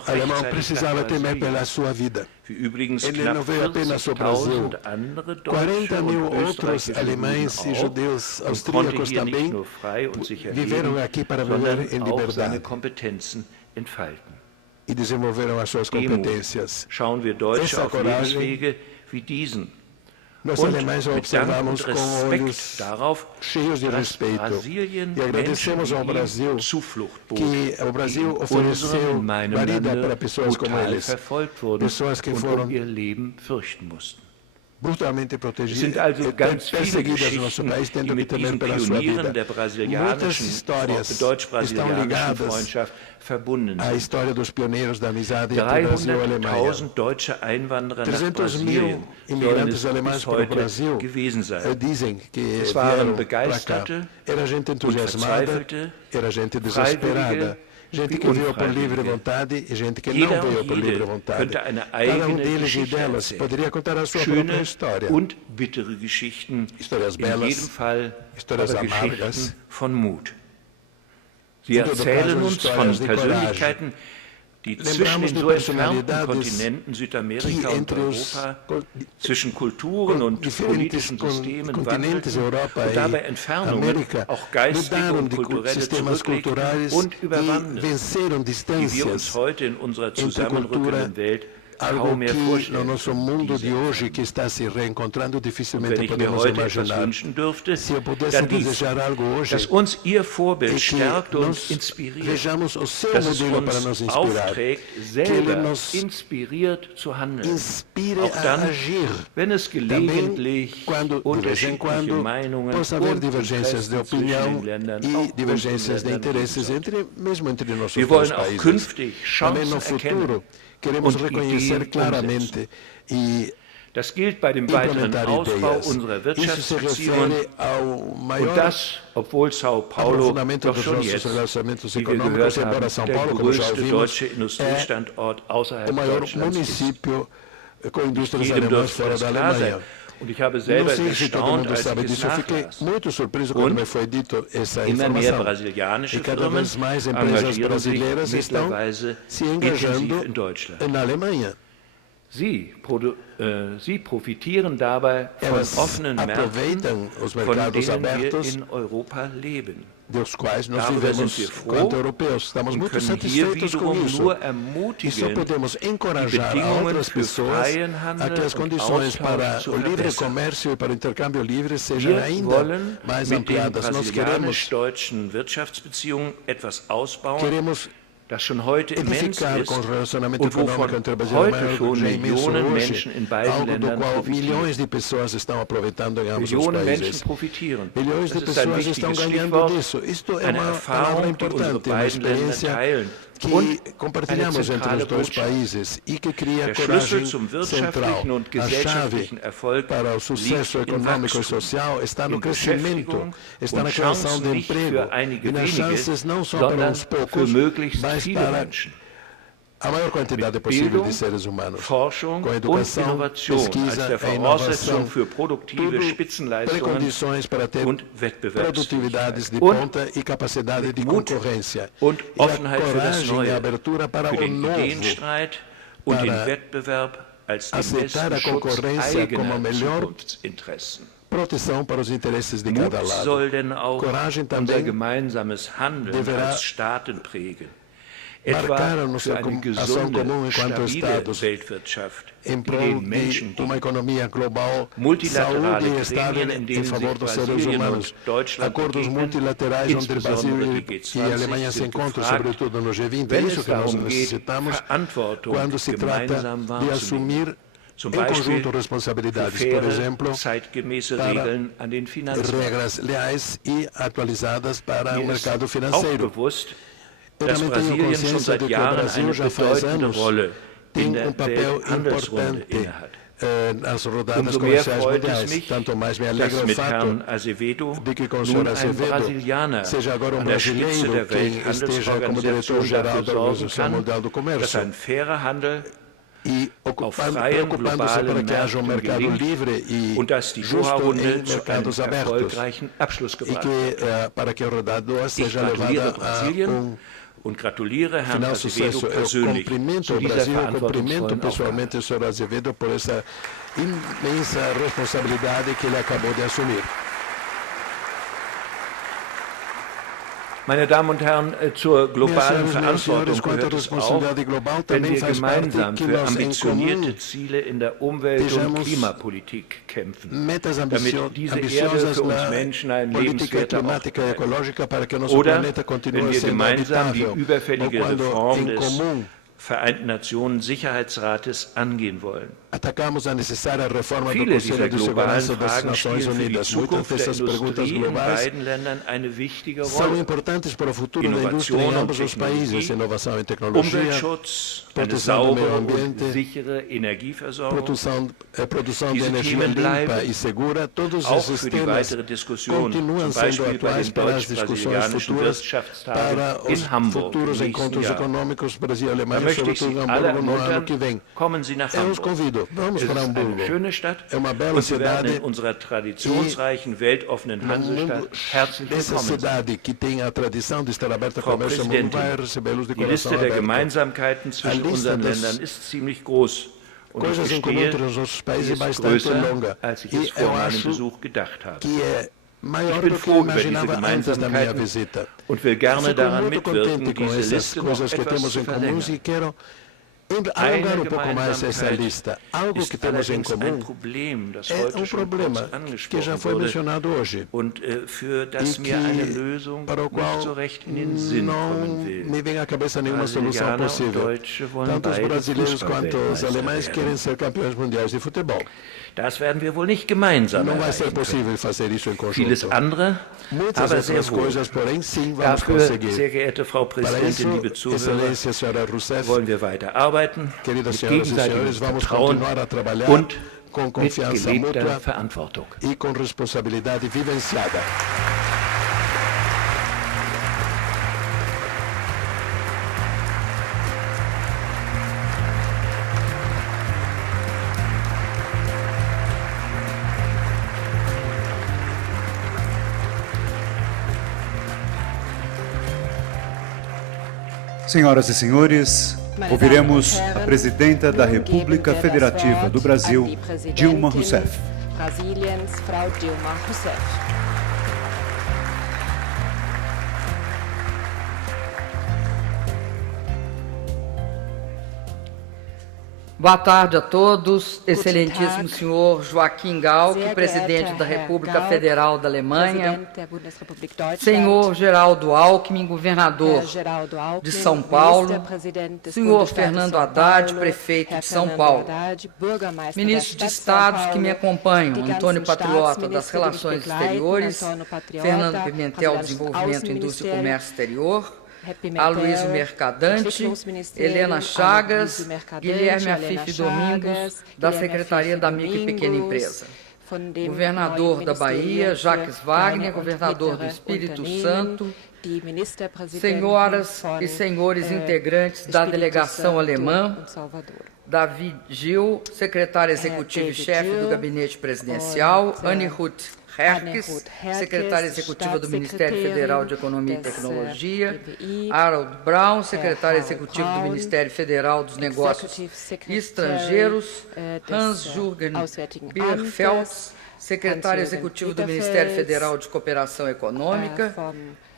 alemão precisava temer pela sua vida. Ele não veio apenas ao Brasil. 40 mil outros alemães e judeus austríacos também viveram aqui para viver em liberdade e desenvolveram as suas competências. Essa coragem, nós alemães observamos com olhos cheios de respeito e agradecemos ao Brasil que o Brasil ofereceu guarida para pessoas como eles, pessoas que foram brutalmente perseguidas no nosso país, tendo que temer pela sua vida. Muitas histórias estão ligadas à história dos pioneiros da amizade entre Brasil e Alemanha. 300 mil imigrantes alemães para o Brasil dizem que vieram para cá. Era gente entusiasmada, era gente desesperada, gente que veio por livre vontade e gente que não veio por livre vontade. Cada um deles e delas poderia contar a sua própria história. Histórias belas, histórias amargas. Sie erzählen uns von Persönlichkeiten, die zwischen den so entfernten Kontinenten Südamerika und Europa, zwischen Kulturen und politischen Systemen wandelten und dabei Entfernungen, auch geistige und kulturelle, zurücklegten und überwanden, die wir uns heute in unserer zusammenrückenden Welt algo que no nosso mundo de hoje que está se reencontrando dificilmente podemos imaginar. Se eu pudesse desejar algo hoje, é que nós vejamos o seu modelo para nos inspirar, que ele nos inspire a agir, também quando, de vez em quando, possa haver divergências de opinião e divergências de interesses mesmo entre nossos dois países. Também no futuro, queremos reconhecer claramente e Das gilt bei dem weiteren Ausbau unserer Wirtschaftsbeziehungen und das, obwohl Sao Paulo doch schon jetzt, wie wir gehört haben, der größte deutsche Industriestandort außerhalb Deutschlands ist. Jedem dürfte das klar sein. Und ich habe selber erstaunt, als ich es nachlas. Und immer mehr brasilianische Firmen engagieren sich mittlerweile intensiv in Deutschland. Sie profitieren dabei von offenen Märkten, von denen wir in Europa leben. Dos quais nós vivemos quanto europeus. Estamos muito satisfeitos com isso. E só podemos encorajar a outras pessoas a que as condições para o livre comércio e para o intercâmbio livre sejam ainda mais ampliadas. Nós queremos das schon heute immens ist com o relacionamento und wovon econômico entre o Brasil e a heute Alemanha schon é imenso Millionen hoje, Menschen in beiden algo do Ländern qual profitieren. milhões de pessoas estão aproveitando em ambos os Millionen Menschen países. profitieren. Milhões de Das ist ein pessoas estão wichtiges ganhando Stichwort, disso. Isto é eine uma palavra Erfahrung, die unsere importante, uma beiden Länder experiência teilen. que Und compartilhamos eine entre zentrale os dois Botschaft. países e que cria Der Schlüssel coragem zum central. wirtschaftlichen und A chave gesellschaftlichen Erfolg para o sucesso liegt in econômico e Wachstum, social está no in crescimento, Beschäftigung está und na criação Chancen de nicht emprego für einige e nas wenige, chances não só para sondern uns für poucos, möglichst mas viele para Menschen. a maior quantidade Mit possível Bildung, de seres humanos. Forschung Com und educação, Innovation als pesquisa der e inovação, Voraussetzung für produktive tudo Spitzenleistungen precondições para ter und produtividades de Wettbewerbsfähigkeit. ponta e capacidade de Mut concorrência. und E a Offenheit für das coragem e Neue, a abertura para für o den novo, Ideenstreit und den para Wettbewerb als den aceitar besten a Schutz concorrência como eigener melhor Zukunftsinteressen. proteção para os interesses de Mut cada lado. soll denn auch Coragem unser também gemeinsames Handeln deverá als Staaten prägen. marcar a Etwa nossa für eine ação gesunde, comum enquanto stabile Estados Weltwirtschaft, em die prol den Menschen de uma dient. economia global, Multilaterale saúde e estável Gremien, in em denen favor sich dos seres Brasilien humanos. und Deutschland Acordos begegnen, multilaterais onde Brasil insbesondere die e G20 Alemanha se sind encontram, gefragt, sobretudo no G20. É wenn isso es que nós darum geht, necessitamos Verantwortung quando se trata gemeinsam de wahrzunehmen. assumir Zum em Beispiel conjunto für responsabilidades. Por faire, exemplo, zeitgemäße para Regeln an den Finanzmärkten. regras leais e atualizadas para o Mir ist mercado auch financeiro. bewusst, Eu dass também tenho Brasilien schon consciência seit de que o Jahren Brasil eine já faz bedeutende anos Rolle in tem der papel Welthandelsrunde importante innehat. nas rodadas Umso mehr comerciais freut es mundiais. mich, Tanto mais me dass alegra o mit fato Herrn Azevedo de que com o nun Sr. ein Azevedo Brasilianer seja agora an der Spitze brasileiro der quem esteja como Welthandelsorganisation diretor-geral dafür da sorgen Organização kann, Mundial do dass Comércio ein fairer Handel e freien, preocupando-se para que haja um globalen mercado Märkten livre e und dass die justo Doha-Runde em zu einem mercados abertos erfolgreichen Abschluss e gebracht que wird. para que a rodada Ich seja gratuliere levada a Brasilien und gratuliere Herrn final Azevedo sucesso. Eu persönlich cumprimento zu o dieser Brasil, eu verantwortungsvollen cumprimento Aufgabe. pessoalmente o Sr. Azevedo por essa imensa responsabilidade que ele acabou de assumir. Meine Damen und Herren, zur globalen Verantwortung gehört es auch, wenn wir gemeinsam für ambitionierte Ziele in der Umwelt- und Klimapolitik kämpfen, damit diese Erde für uns Menschen ein lebenswerter Ort bleibt. Oder wenn wir gemeinsam die überfällige Reform des Vereinten Nationen Sicherheitsrates angehen wollen. Viele dieser globalen Fragen spielen für die Zukunft der Industrie in beiden Ländern eine wichtige Rolle. Innovation und Technologie, Umweltschutz, eine saubere und sichere Energieversorgung. Diese Themen bleiben auch für die weitere Diskussion, zum Beispiel bei den deutsch-brasilianischen Wirtschaftstagen in Hamburg im nächsten Jahr. Da möchte ich Sie alle ermuntern, kommen Sie nach Hamburg. Es ist eine schöne Stadt und Sie werden in unserer traditionsreichen, weltoffenen Hansestadt herzlich willkommen sein. Frau Präsidentin, die Liste der Gemeinsamkeiten zwischen unseren Ländern ist ziemlich groß. Und ich gestehe, sie ist größer, als ich es vor meinem Besuch gedacht habe. Ich bin froh über diese Gemeinsamkeiten und will gerne daran mitwirken, diese Liste noch etwas zu verlängern. Eine Gemeinsamkeit ist allerdings ein Problem, das heute schon kurz angesprochen wurde und für das mir eine Lösung nicht so recht in den Sinn kommen will. Brasilianer und Deutsche wollen beide Fußball-Weltmeister werden. Das werden wir wohl nicht gemeinsam erreichen können. Vieles andere, aber sehr wohl. Dafür, sehr geehrte Frau Präsidentin, liebe Zuhörer, wollen wir weiter arbeiten, mit gegenseitigem Vertrauen und mit gelebter Verantwortung. Senhoras e senhores, ouviremos a Presidenta da República Federativa do Brasil, Dilma Rousseff. Brasiliens, Frau Dilma Rousseff. Boa tarde a todos, excelentíssimo senhor Joachim Gauck, presidente da República Federal da Alemanha, senhor Geraldo Alckmin, governador de São Paulo, senhor Fernando Haddad, prefeito de São Paulo, ministros de Estados que me acompanham, Antônio Patriota, das Relações Exteriores, Fernando Pimentel, Desenvolvimento, Indústria e Comércio Exterior, Aloysio Mercadante, Helena Chagas, Guilherme Afife Domingos, da Secretaria da Micro e Pequena Empresa. Governador da Bahia, Jacques Wagner, governador do Espírito Santo, senhoras e senhores integrantes da delegação alemã, David Gil, secretário executivo e chefe do Gabinete Presidencial, Annie Ruth Herkes, secretária executiva do Ministério Federal de Economia e Tecnologia, Harold Brown, secretário executivo do Ministério Federal dos Negócios Estrangeiros, Hans-Jürgen Bierfelds, secretário executivo do Ministério Federal de Cooperação Econômica,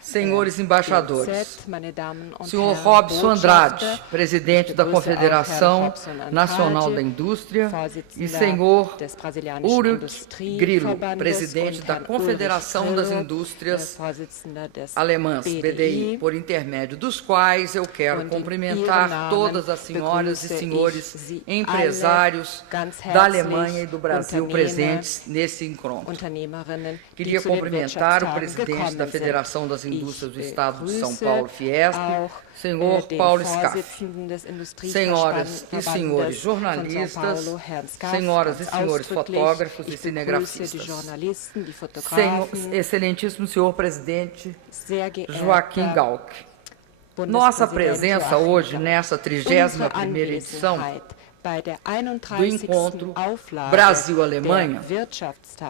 senhores embaixadores, senhor Robson Andrade, presidente da Confederação Nacional da Indústria, e senhor Ulrich Grillo, presidente da Confederação das Indústrias Alemãs, BDI, por intermédio dos quais eu quero cumprimentar todas as senhoras e senhores empresários da Alemanha e do Brasil presentes nesse encontro. Queria cumprimentar o presidente da Federação das Indústrias do Estado de São Paulo, Fiesp, senhor Paulo Scaff, senhoras e senhores jornalistas, senhoras e senhores fotógrafos e cinegrafistas, excelentíssimo senhor presidente Joachim Gauck. Nossa presença hoje nessa 31ª edição do encontro Brasil-Alemanha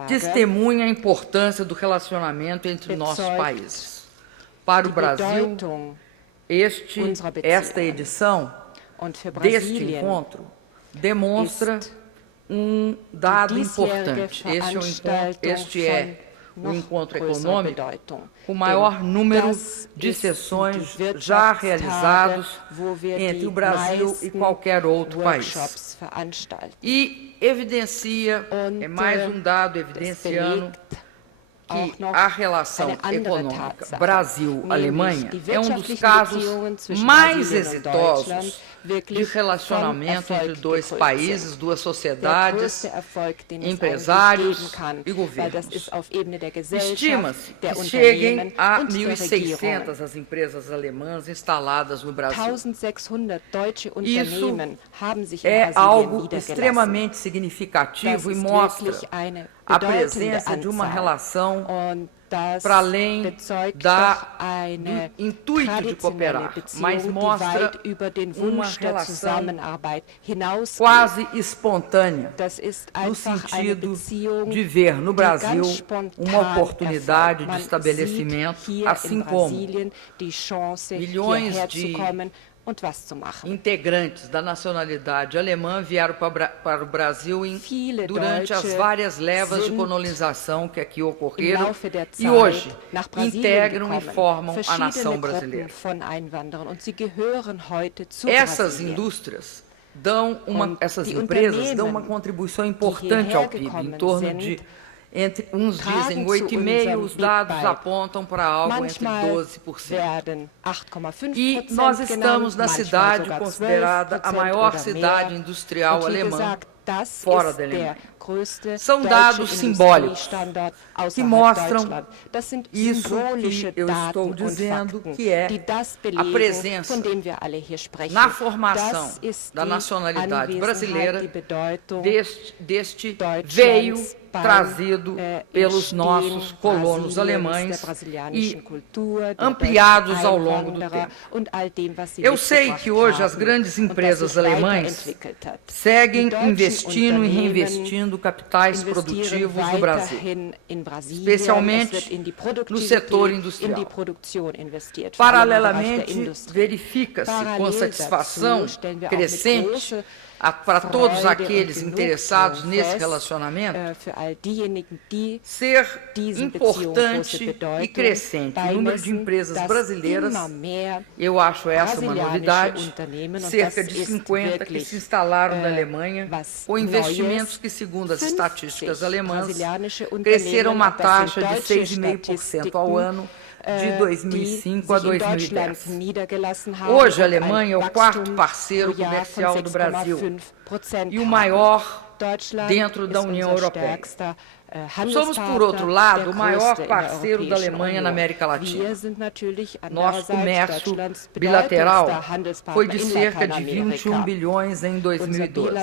testemunha a importância do relacionamento entre nossos países. Para o Brasil, Esta edição deste encontro demonstra dado importante. Este é o encontro econômico com o maior número de sessões já realizados entre o Brasil e qualquer outro país. E evidencia, é mais um dado evidenciando que a relação econômica Brasil-Alemanha é um dos casos mais exitosos de relacionamento entre dois países, duas sociedades, empresários e governos. Estima-se que cheguem a 1.600 as empresas alemãs instaladas no Brasil. Isso é algo extremamente significativo e mostra a presença de uma relação para além do intuito de cooperar, mas mostra uma relação quase espontânea, no sentido de ver no Brasil uma oportunidade de estabelecimento, assim como milhões de integrantes da nacionalidade alemã vieram para o Brasil durante as várias levas de colonização que aqui ocorreram e hoje integram e formam a nação brasileira. Essas indústrias essas empresas dão uma contribuição importante ao PIB, em torno de uns dizem 8,5%, os dados apontam para algo entre 12%. E nós estamos na cidade considerada a maior cidade industrial alemã, fora da Alemanha. São dados simbólicos que mostram isso que eu estou dizendo, que é a presença na formação da nacionalidade brasileira deste veio trazido pelos nossos colonos alemães e ampliados ao longo do tempo. Eu sei que hoje as grandes empresas alemãs seguem investindo e reinvestindo capitais produtivos no Brasil, especialmente no setor industrial. Paralelamente, verifica-se com satisfação crescente para todos aqueles interessados nesse relacionamento, ser importante e crescente o número de empresas brasileiras. Eu acho essa uma novidade, cerca de 50 que se instalaram na Alemanha, com investimentos que, segundo as estatísticas alemãs, cresceram uma taxa de 6,5% ao ano, de 2005 a 2010. Hoje, a Alemanha é o quarto parceiro comercial do Brasil e o maior dentro da União Europeia. Somos, por outro lado, o maior parceiro da Alemanha na América Latina. Nosso comércio bilateral foi de cerca de 21 bilhões em 2012.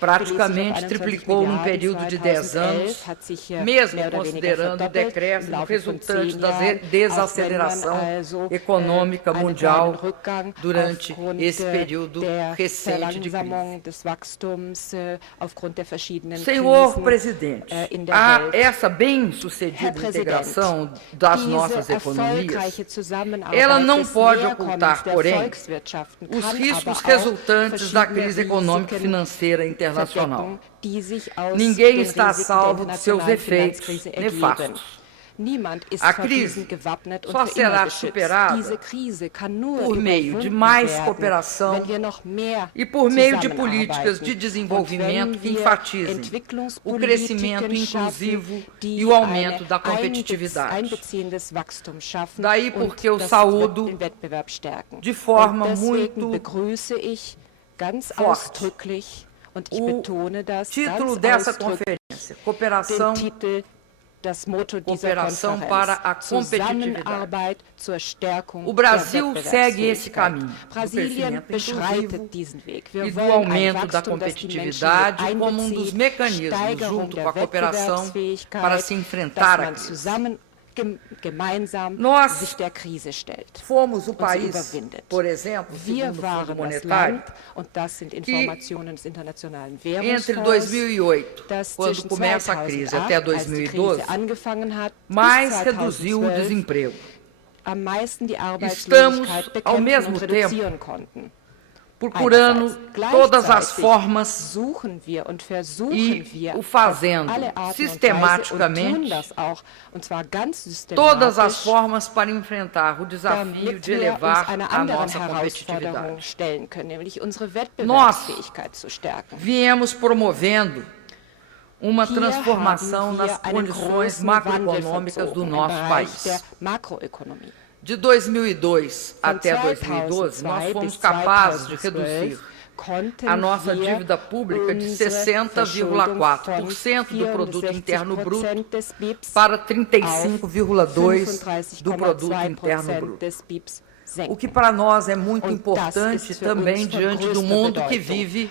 Praticamente triplicou num período de 10 anos, mesmo considerando o decréscimo resultante da desaceleração econômica mundial durante esse período recente de crise. Senhor Presidente, essa bem-sucedida integração das nossas economias, ela não pode ocultar, porém, os riscos resultantes da crise econômica e financeira internacional. Ninguém está a salvo de seus efeitos nefastos. A crise só será superada por meio de mais cooperação e por meio de políticas de desenvolvimento que enfatizem o crescimento inclusivo e o aumento da competitividade. Daí porque eu saúdo de forma muito forte o título dessa conferência, Cooperação para a competitividade. O Brasil segue esse caminho do crescimento inclusivo e do aumento da competitividade como um dos mecanismos, junto com a cooperação, para se enfrentar a crise. Nós fomos o país, por exemplo, segundo o Fundo Monetário, que entre 2008, quando começa a crise, até 2012, mais reduziu o desemprego. Estamos, ao mesmo tempo, procurando todas as formas e o fazendo sistematicamente, todas as formas para enfrentar o desafio de elevar a nossa competitividade. Nós viemos promovendo uma transformação nas condições macroeconômicas do nosso país. De 2002 até 2012, nós fomos capazes de reduzir a nossa dívida pública de 60,4% do produto interno bruto para 35,2% do produto interno bruto. O que para nós é muito importante também diante do mundo que vive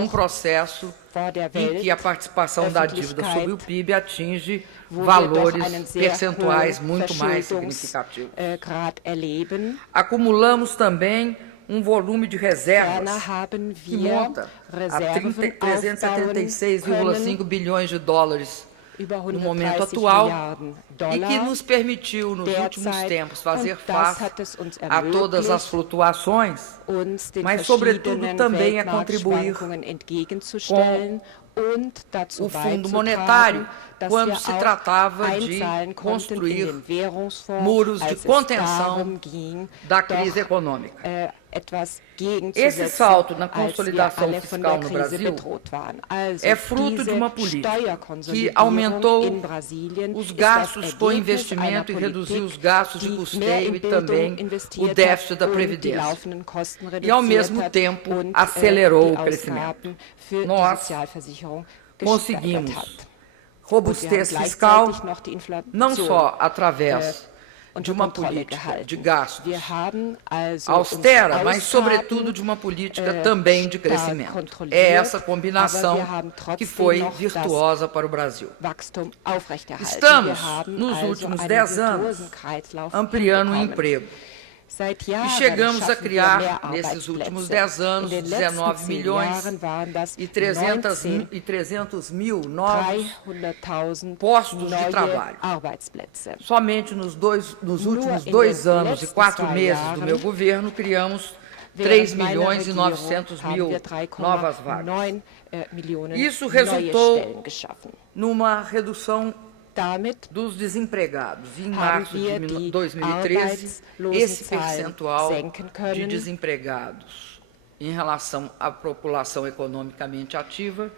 um processo em que a participação da dívida sobre o PIB atinge valores percentuais muito mais significativos. Acumulamos também um volume de reservas que monta a 376,5 bilhões de dólares no momento atual e que nos permitiu, nos últimos tempos, fazer face a todas as flutuações, mas, sobretudo, também a contribuir com o Fundo Monetário, quando se tratava de construir muros de contenção da crise econômica. Esse salto na consolidação fiscal no Brasil é fruto de uma política que aumentou os gastos com investimento e reduziu os gastos de custeio e também o déficit da Previdência. E, ao mesmo tempo, acelerou o crescimento. Nós conseguimos robustez fiscal não só através de uma política de gastos austera, mas, sobretudo, de uma política também de crescimento. É essa combinação que foi virtuosa para o Brasil. Estamos, nos últimos 10 anos, ampliando o emprego. E chegamos a criar, nesses últimos 10 anos, 19 milhões e 300 mil novos postos de trabalho. Somente nos últimos 2 anos e 4 meses do meu governo, criamos 3 milhões e 900 mil novas vagas. Isso resultou numa redução dos desempregados. Em março de 2013, esse percentual de desempregados em relação à população economicamente ativa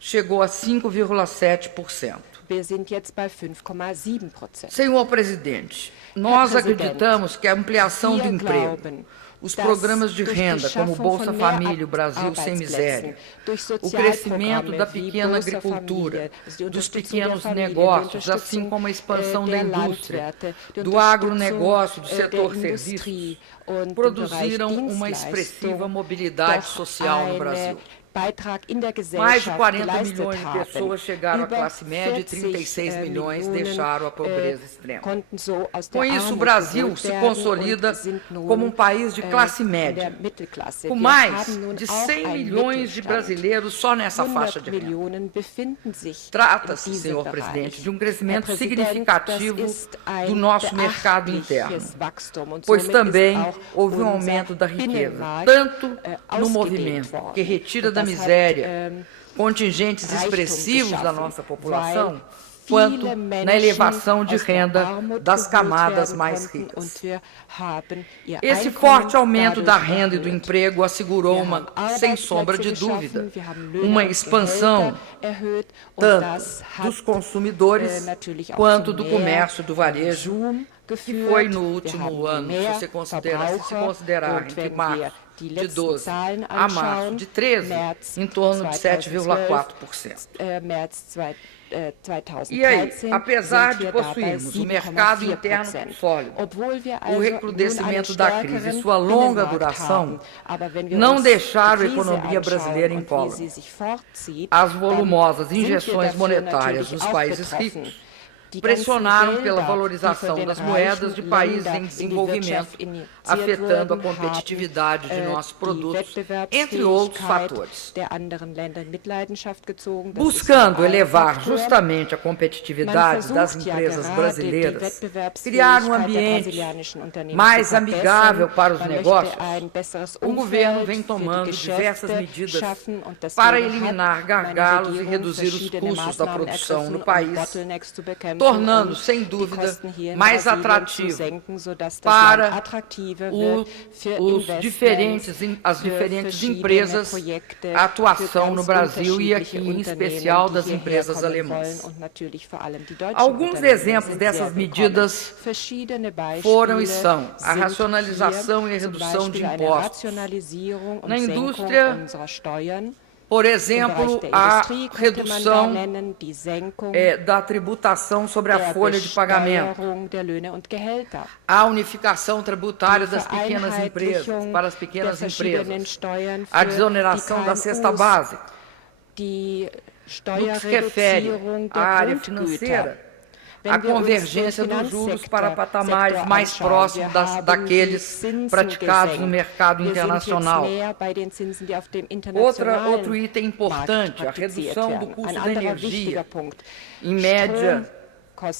chegou a 5,7%. Senhor presidente, nós acreditamos que a ampliação do emprego, os programas de renda, como Bolsa Família, o Brasil Sem Miséria, o crescimento da pequena agricultura, dos pequenos negócios, assim como a expansão da indústria, do agronegócio, do setor serviços, produziram uma expressiva mobilidade social no Brasil. Mais de 40 milhões de pessoas chegaram à classe média e 36 milhões deixaram a pobreza extrema. Com isso, o Brasil se consolida como um país de classe média, com mais de 100 milhões de brasileiros só nessa faixa de renda. Trata-se, senhor presidente, de um crescimento significativo do nosso mercado interno, pois também houve um aumento da riqueza, tanto no movimento que retira da miséria contingentes expressivos da nossa população, quanto na elevação de renda das camadas mais ricas. Esse forte aumento da renda e do emprego assegurou sem sombra de dúvida, uma expansão tanto dos consumidores quanto do comércio do varejo, que foi no último ano, se se considerar entre março de 12 a março de 13, em torno de 7,4%. E aí, apesar de possuirmos um mercado interno sólido, o recrudescimento da crise e sua longa duração não deixaram a economia brasileira incólume. As volumosas injeções monetárias nos países ricos pressionaram pela valorização das moedas de países em desenvolvimento, afetando a competitividade de nossos produtos, entre outros fatores. Buscando elevar justamente a competitividade das empresas brasileiras, criar um ambiente mais amigável para os negócios, o governo vem tomando diversas medidas para eliminar gargalos e reduzir os custos da produção no país, tornando, sem dúvida, mais atrativo para as diferentes empresas a atuação no Brasil e aqui, em especial, das empresas alemãs. Alguns exemplos dessas medidas foram e são a racionalização e redução de impostos. Na indústria, por exemplo, a redução da tributação sobre a folha de pagamento, a unificação tributária das pequenas empresas, para as pequenas empresas, a desoneração da cesta básica. No que se refere à área financeira, a convergência dos juros para patamares mais próximos daqueles praticados no mercado internacional. Outro item importante, a redução do custo da energia, em média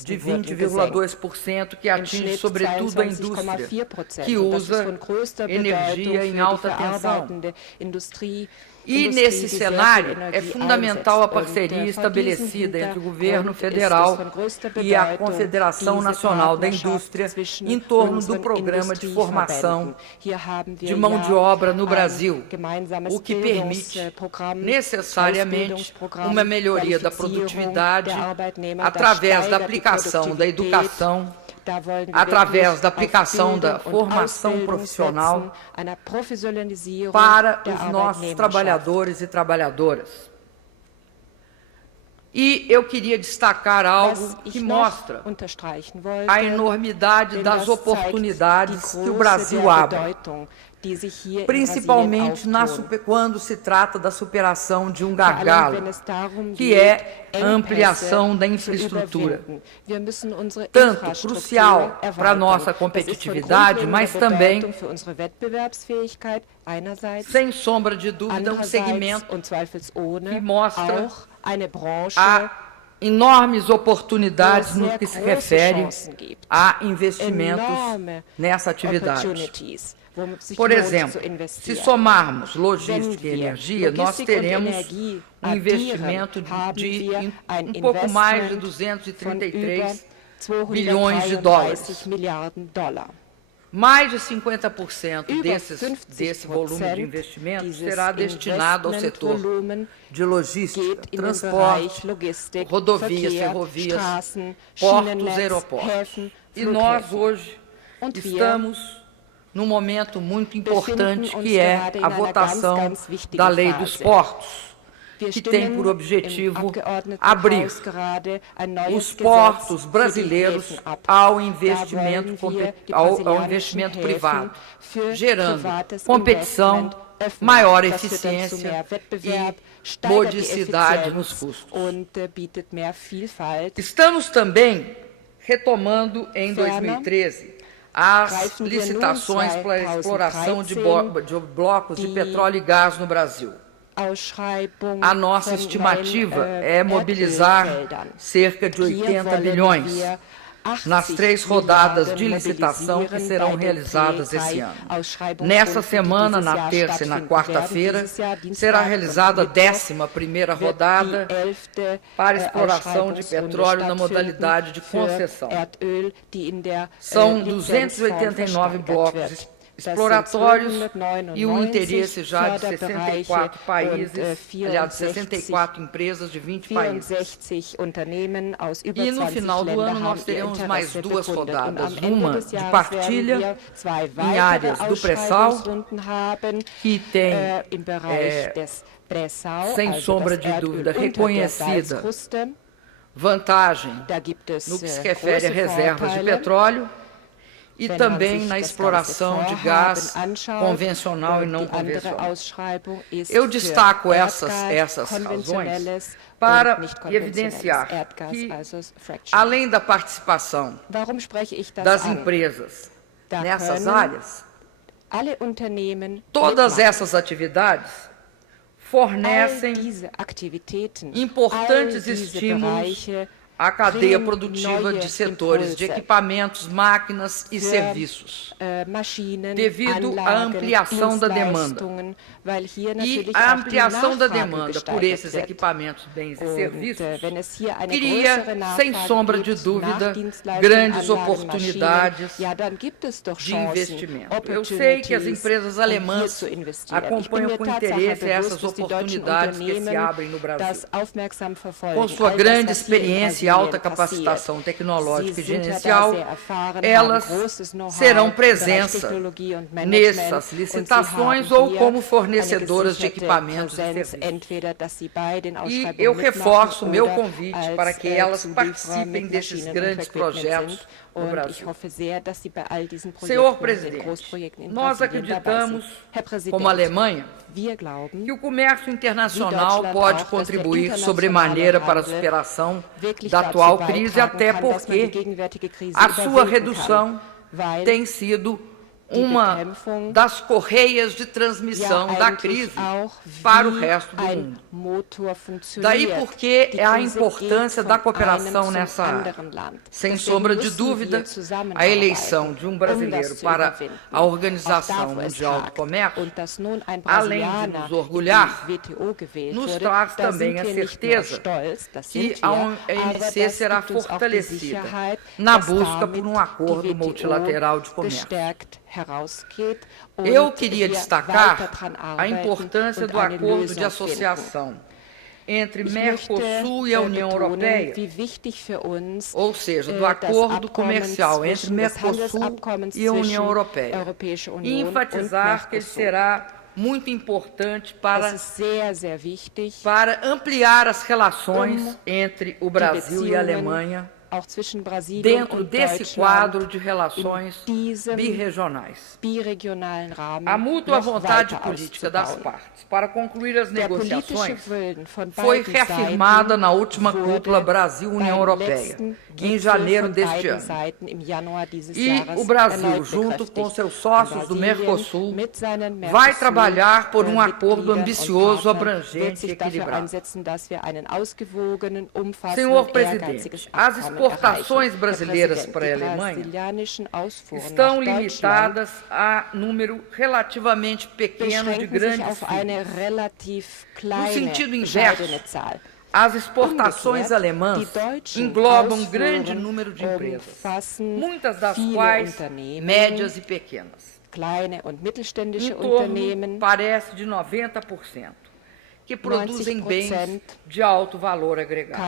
de 20,2%, que atinge sobretudo a indústria, que usa energia em alta tensão. E, nesse cenário, é fundamental a parceria estabelecida entre o governo federal e a Confederação Nacional da Indústria em torno do programa de formação de mão de obra no Brasil, o que permite, necessariamente, uma melhoria da produtividade através da aplicação da educação, através da aplicação da formação profissional para os nossos trabalhadores e trabalhadoras. E eu queria destacar algo que mostra a enormidade das oportunidades que o Brasil abre, principalmente quando se trata da superação de um gargalo, que é a ampliação da infraestrutura, tanto crucial para a nossa competitividade, mas também, sem sombra de dúvida, um segmento que mostra a enormes oportunidades no que se refere a investimentos nessa atividade. Por exemplo, se somarmos logística e energia, nós teremos um investimento de um pouco mais de 233 bilhões de dólares. Mais de 50% desse volume de investimento será destinado ao setor de logística, transporte, rodovias, ferrovias, portos, aeroportos. E nós, hoje, estamos num momento muito importante, que é a votação da Lei dos Portos, que tem por objetivo abrir os portos brasileiros ao investimento privado, gerando competição, maior eficiência e modicidade nos custos. Estamos também retomando, em 2013, as licitações para a exploração de blocos de petróleo e gás no Brasil. A nossa estimativa é mobilizar cerca de 80 bilhões nas 3 rodadas de licitação que serão realizadas esse ano. Nessa semana, na terça e na quarta-feira, será realizada a 11ª rodada para exploração de petróleo na modalidade de concessão. São 289 blocos exploratórios e o interesse já de 64 países, aliás, 64 empresas de 20 países. E no final do ano nós teremos mais 2 rodadas, uma de partilha em áreas do pré-sal, que tem, sem sombra de dúvida, reconhecida vantagem no que se refere a reservas de petróleo, e também na exploração de gás convencional e não convencional. Eu destaco essas razões para evidenciar que, além da participação das empresas nessas áreas, todas essas atividades fornecem importantes estímulos à cadeia produtiva de setores de equipamentos, máquinas e serviços, devido à ampliação da demanda. E a ampliação da demanda por esses equipamentos, bens e serviços cria, sem sombra de dúvida, grandes oportunidades de investimento. Eu sei que as empresas alemãs acompanham com interesse essas oportunidades que se abrem no Brasil. Com sua grande experiência e alta capacitação tecnológica e gerencial, elas serão presença nessas licitações ou como fornecedoras de equipamentos e serviços. E eu reforço meu convite para que elas participem destes grandes projetos no Brasil. Senhor Presidente, nós acreditamos, como Alemanha, que o comércio internacional pode contribuir sobremaneira para a superação da atual crise, até porque a sua redução tem sido uma das correias de transmissão da crise para o resto do mundo. Daí porque é a importância da cooperação nessa área. Sem sombra de dúvida, a eleição de um brasileiro para a Organização Mundial do Comércio, além de nos orgulhar, nos traz também a certeza que a OMC será fortalecida na busca por um acordo multilateral de comércio. Eu queria destacar a importância do acordo de associação entre Mercosul e a União Europeia, ou seja, do acordo comercial entre Mercosul e a União Europeia, e enfatizar que ele será muito importante para ampliar as relações entre o Brasil e a Alemanha dentro desse quadro de relações birregionais. A mútua vontade política das partes para concluir as negociações foi reafirmada na última cúpula Brasil-União Europeia, em janeiro deste ano. E o Brasil, junto com seus sócios do Mercosul, vai trabalhar por um acordo ambicioso, abrangente e equilibrado. Senhor Presidente, as exportações brasileiras para a Alemanha estão limitadas a número relativamente pequeno de grandes firmas. No sentido inverso, as exportações alemãs englobam um grande número de empresas, muitas das quais médias e pequenas, em torno, parece, de 90%. Que produzem bens de alto valor agregado.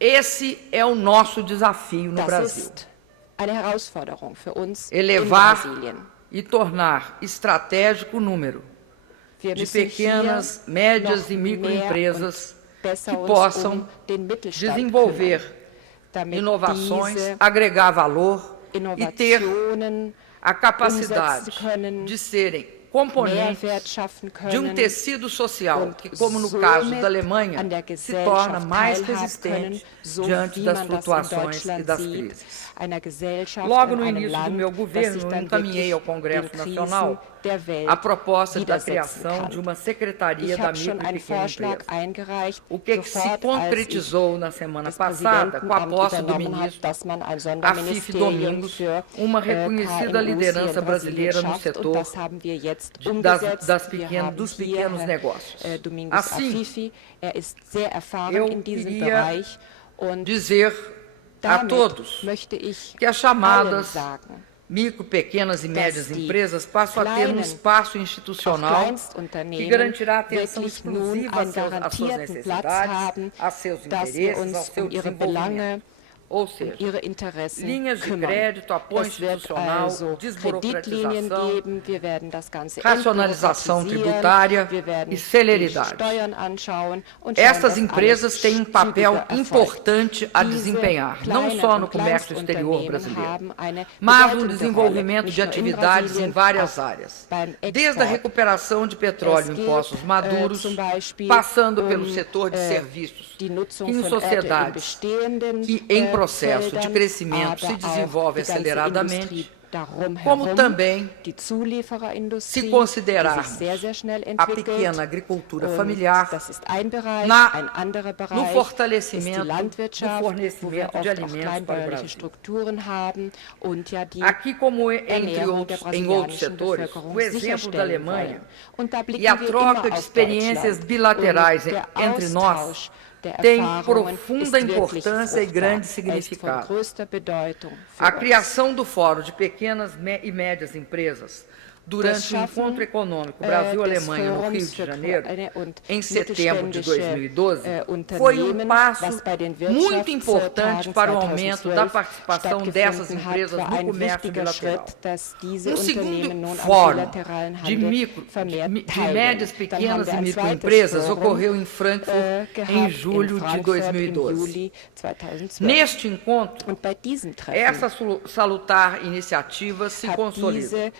Esse é o nosso desafio no Brasil. Elevar e tornar estratégico o número de pequenas, médias e microempresas que possam desenvolver inovações, agregar valor e ter a capacidade de serem componentes de um tecido social que, como no caso da Alemanha, se torna mais resistente diante das flutuações e das crises. Logo no início do meu governo, eu encaminhei ao Congresso Nacional a proposta da criação de uma Secretaria da Micro e Pequena Empresa, o que se concretizou na semana passada com a posse do ministro Afif Domingos, uma reconhecida liderança brasileira no setor dos pequenos negócios. Assim, eu queria dizer a todos que as chamadas micro, pequenas e médias empresas passam a ter um espaço institucional que garantirá atenção exclusiva às suas necessidades, a seus interesses, ao seu desenvolvimento. Ou seja, linhas de crédito, apoio institucional, desburocratização, racionalização tributária e celeridade. Essas empresas têm um papel importante a desempenhar, não só no comércio exterior brasileiro, mas no desenvolvimento de atividades em várias áreas, desde a recuperação de petróleo em poços maduros, passando pelo setor de serviços, que em sociedades que em processo de crescimento se desenvolve aceleradamente, como também, se considerarmos a pequena agricultura familiar, no fortalecimento do fornecimento de alimentos para o Brasil. Aqui, como em outros setores, o exemplo da Alemanha e a troca de experiências bilaterais entre nós tem profunda importância e grande significado. A criação do Fórum de Pequenas e Médias Empresas durante o Encontro Econômico Brasil-Alemanha no Rio de Janeiro, em setembro de 2012, foi um passo muito importante para o aumento da participação dessas empresas no comércio bilateral. Um segundo fórum de médias, pequenas e microempresas ocorreu em Frankfurt em julho de 2012. Neste encontro, essa salutar iniciativa se consolida.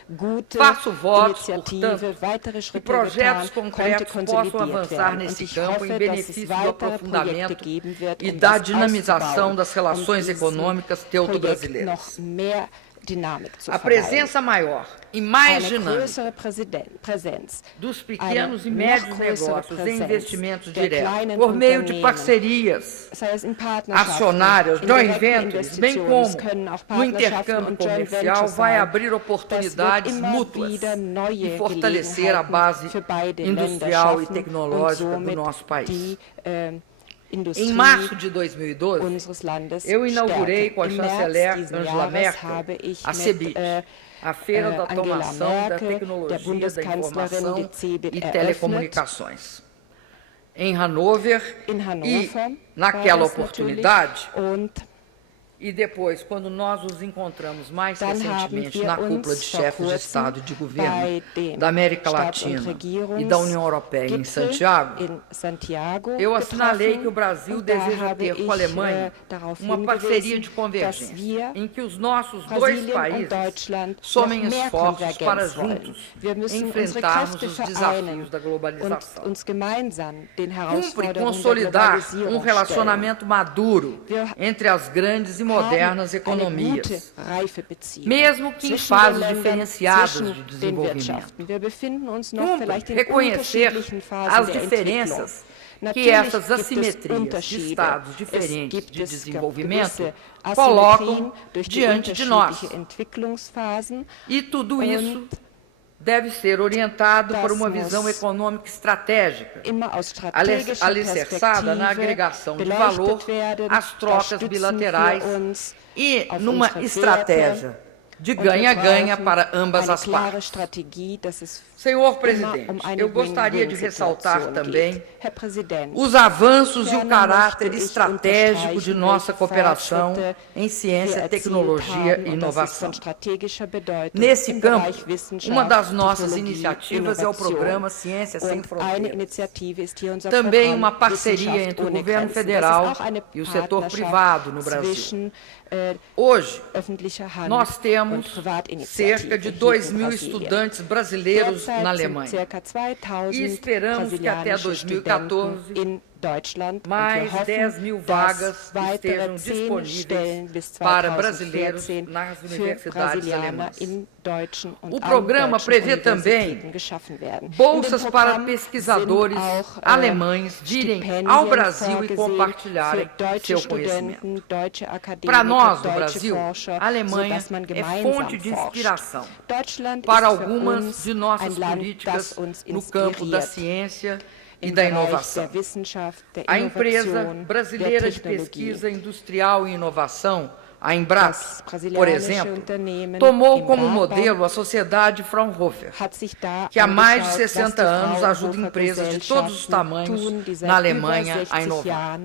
Faço votos, portanto, que projetos concretos possam avançar nesse campo em benefício do aprofundamento e da dinamização das relações econômicas teuto-brasileiras. A presença maior e mais dinâmica dos pequenos e médios negócios em investimentos diretos, por meio de parcerias acionárias, joint ventures, bem como no intercâmbio comercial, vai abrir oportunidades mútuas e fortalecer a base industrial e tecnológica do nosso país. Em março de 2012, eu inaugurei com a chanceler Angela Merkel a CeBIT, a Feira da Automação, da Tecnologia da Informação e Telecomunicações, em Hannover, e naquela oportunidade, e depois, quando nós nos encontramos mais recentemente na cúpula de chefes de Estado e de Governo da América Latina e da União Europeia em Santiago, eu assinalei que o Brasil deseja ter com a Alemanha uma parceria de convergência, em que os nossos dois países somem esforços para juntos enfrentarmos os desafios da globalização. Cumpre consolidar um relacionamento maduro entre as grandes e modernas economias, mesmo que em fases diferenciadas de desenvolvimento. Cumpre reconhecer as diferenças que essas assimetrias de estados diferentes de desenvolvimento colocam diante de nós. E tudo isso deve ser orientado por uma visão econômica estratégica, alicerçada na agregação de valor, às trocas bilaterais e numa estratégia de ganha-ganha para ambas as partes. Senhor Presidente, eu gostaria de ressaltar também os avanços e o caráter estratégico de nossa cooperação em ciência, tecnologia e inovação. Nesse campo, uma das nossas iniciativas é o programa Ciência Sem Fronteiras. Também uma parceria entre o governo federal e o setor privado no Brasil. Hoje, nós temos cerca de 2.000 estudantes brasileiros na Alemanha e esperamos que até 2014 mais 10.000 vagas estejam disponíveis para brasileiros nas universidades alemãs. O programa prevê também bolsas para pesquisadores alemães virem ao Brasil e compartilharem seu conhecimento. Para nós, no Brasil, a Alemanha é fonte de inspiração para algumas de nossas políticas no campo da ciência e da inovação. A empresa brasileira de pesquisa industrial e inovação, a Embrap, por exemplo, tomou como modelo a sociedade Fraunhofer, que há mais de 60 anos ajuda empresas de todos os tamanhos na Alemanha a inovar.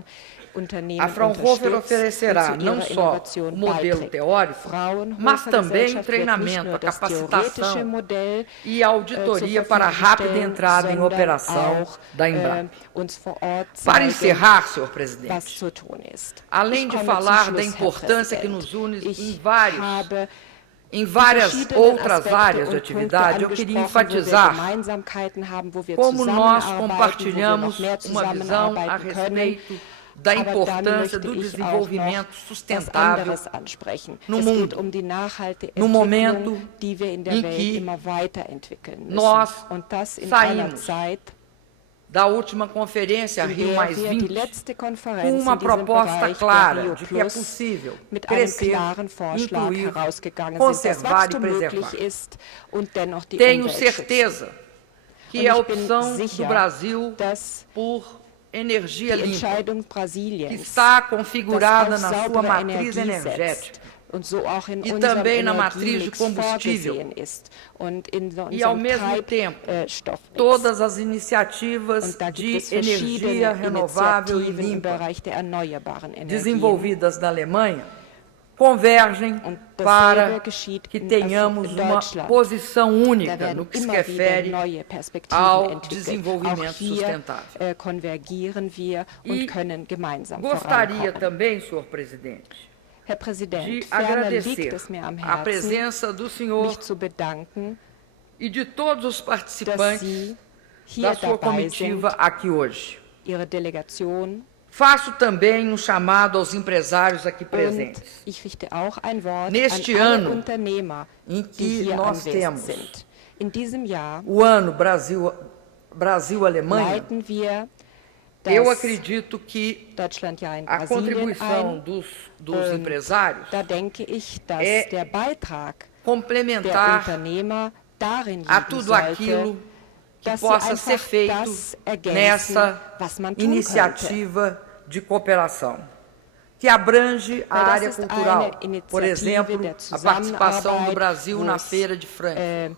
A Fraunhofer oferecerá não só o modelo teórico, mas também o treinamento, a capacitação e a auditoria para a rápida entrada em operação da Embrapa. Para encerrar, senhor presidente, além de falar da importância que nos une em várias outras áreas de atividade, eu queria enfatizar como nós compartilhamos uma visão a respeito da importância do desenvolvimento sustentável no mundo, no momento em que nós saímos da última conferência Rio+20 com uma proposta clara de que é possível crescer, incluir, conservar e preservar. Tenho certeza que a opção do Brasil por energia limpa, que está configurada na sua matriz energética, e também na matriz de combustível, e, ao mesmo tempo, todas as iniciativas de energia renovável e limpa desenvolvidas na Alemanha convergem para que tenhamos uma posição única no que se refere ao desenvolvimento sustentável. E gostaria também, senhor presidente, de agradecer a presença do senhor e de todos os participantes da sua comitiva aqui hoje. Faço também um chamado aos empresários aqui presentes. Neste ano em que nós temos o ano Brasil-Alemanha, eu acredito que a contribuição dos empresários é complementar a tudo aquilo que possa ser feito nessa iniciativa de cooperação, que abrange a área cultural. Por exemplo, a participação do Brasil na Feira de Frankfurt.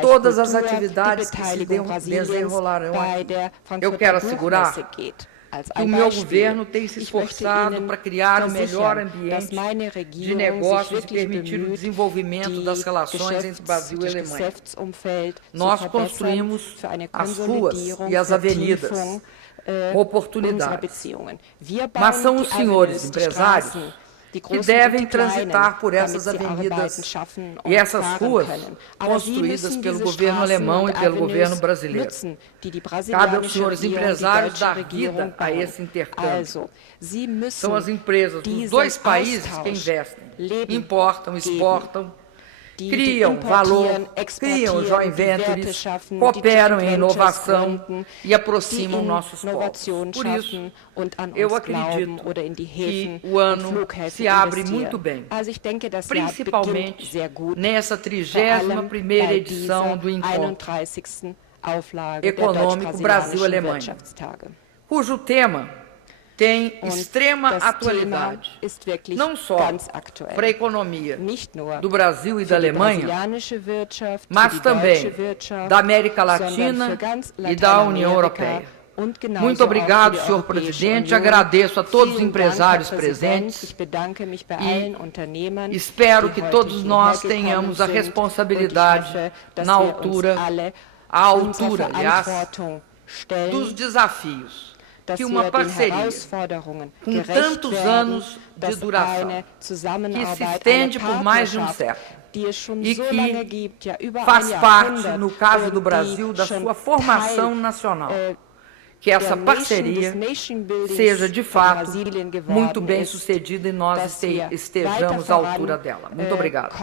Todas as atividades que se desenrolarão aqui. Eu quero assegurar que o meu governo tem se esforçado para criar o melhor ambiente de negócios e permitir o desenvolvimento das relações entre Brasil e Alemanha. Nós construímos as ruas e as avenidas com oportunidades, mas são os senhores empresários que devem transitar por essas avenidas e essas ruas construídas pelo governo alemão e pelo governo brasileiro. Cabe aos senhores empresários dar vida a esse intercâmbio. São as empresas dos dois países que investem, importam, exportam, criam valor, criam joint ventures, cooperam em inovação e aproximam nossos povos. Por isso, eu acredito que o ano se abre muito bem, principalmente nessa 31ª edição do Encontro Econômico Brasil-Alemanha, cujo tema tem extrema atualidade, não só para a economia do Brasil e da Alemanha, mas também da América Latina e da União Europeia. Muito obrigado, senhor presidente. Agradeço a todos os empresários presentes e espero que todos nós tenhamos a responsabilidade à altura, aliás, dos desafios que uma parceria com tantos anos de duração, que se estende por mais de um século e que faz parte, no caso do Brasil, da sua formação nacional, que essa parceria seja, de fato, muito bem sucedida e nós estejamos à altura dela. Muito obrigado.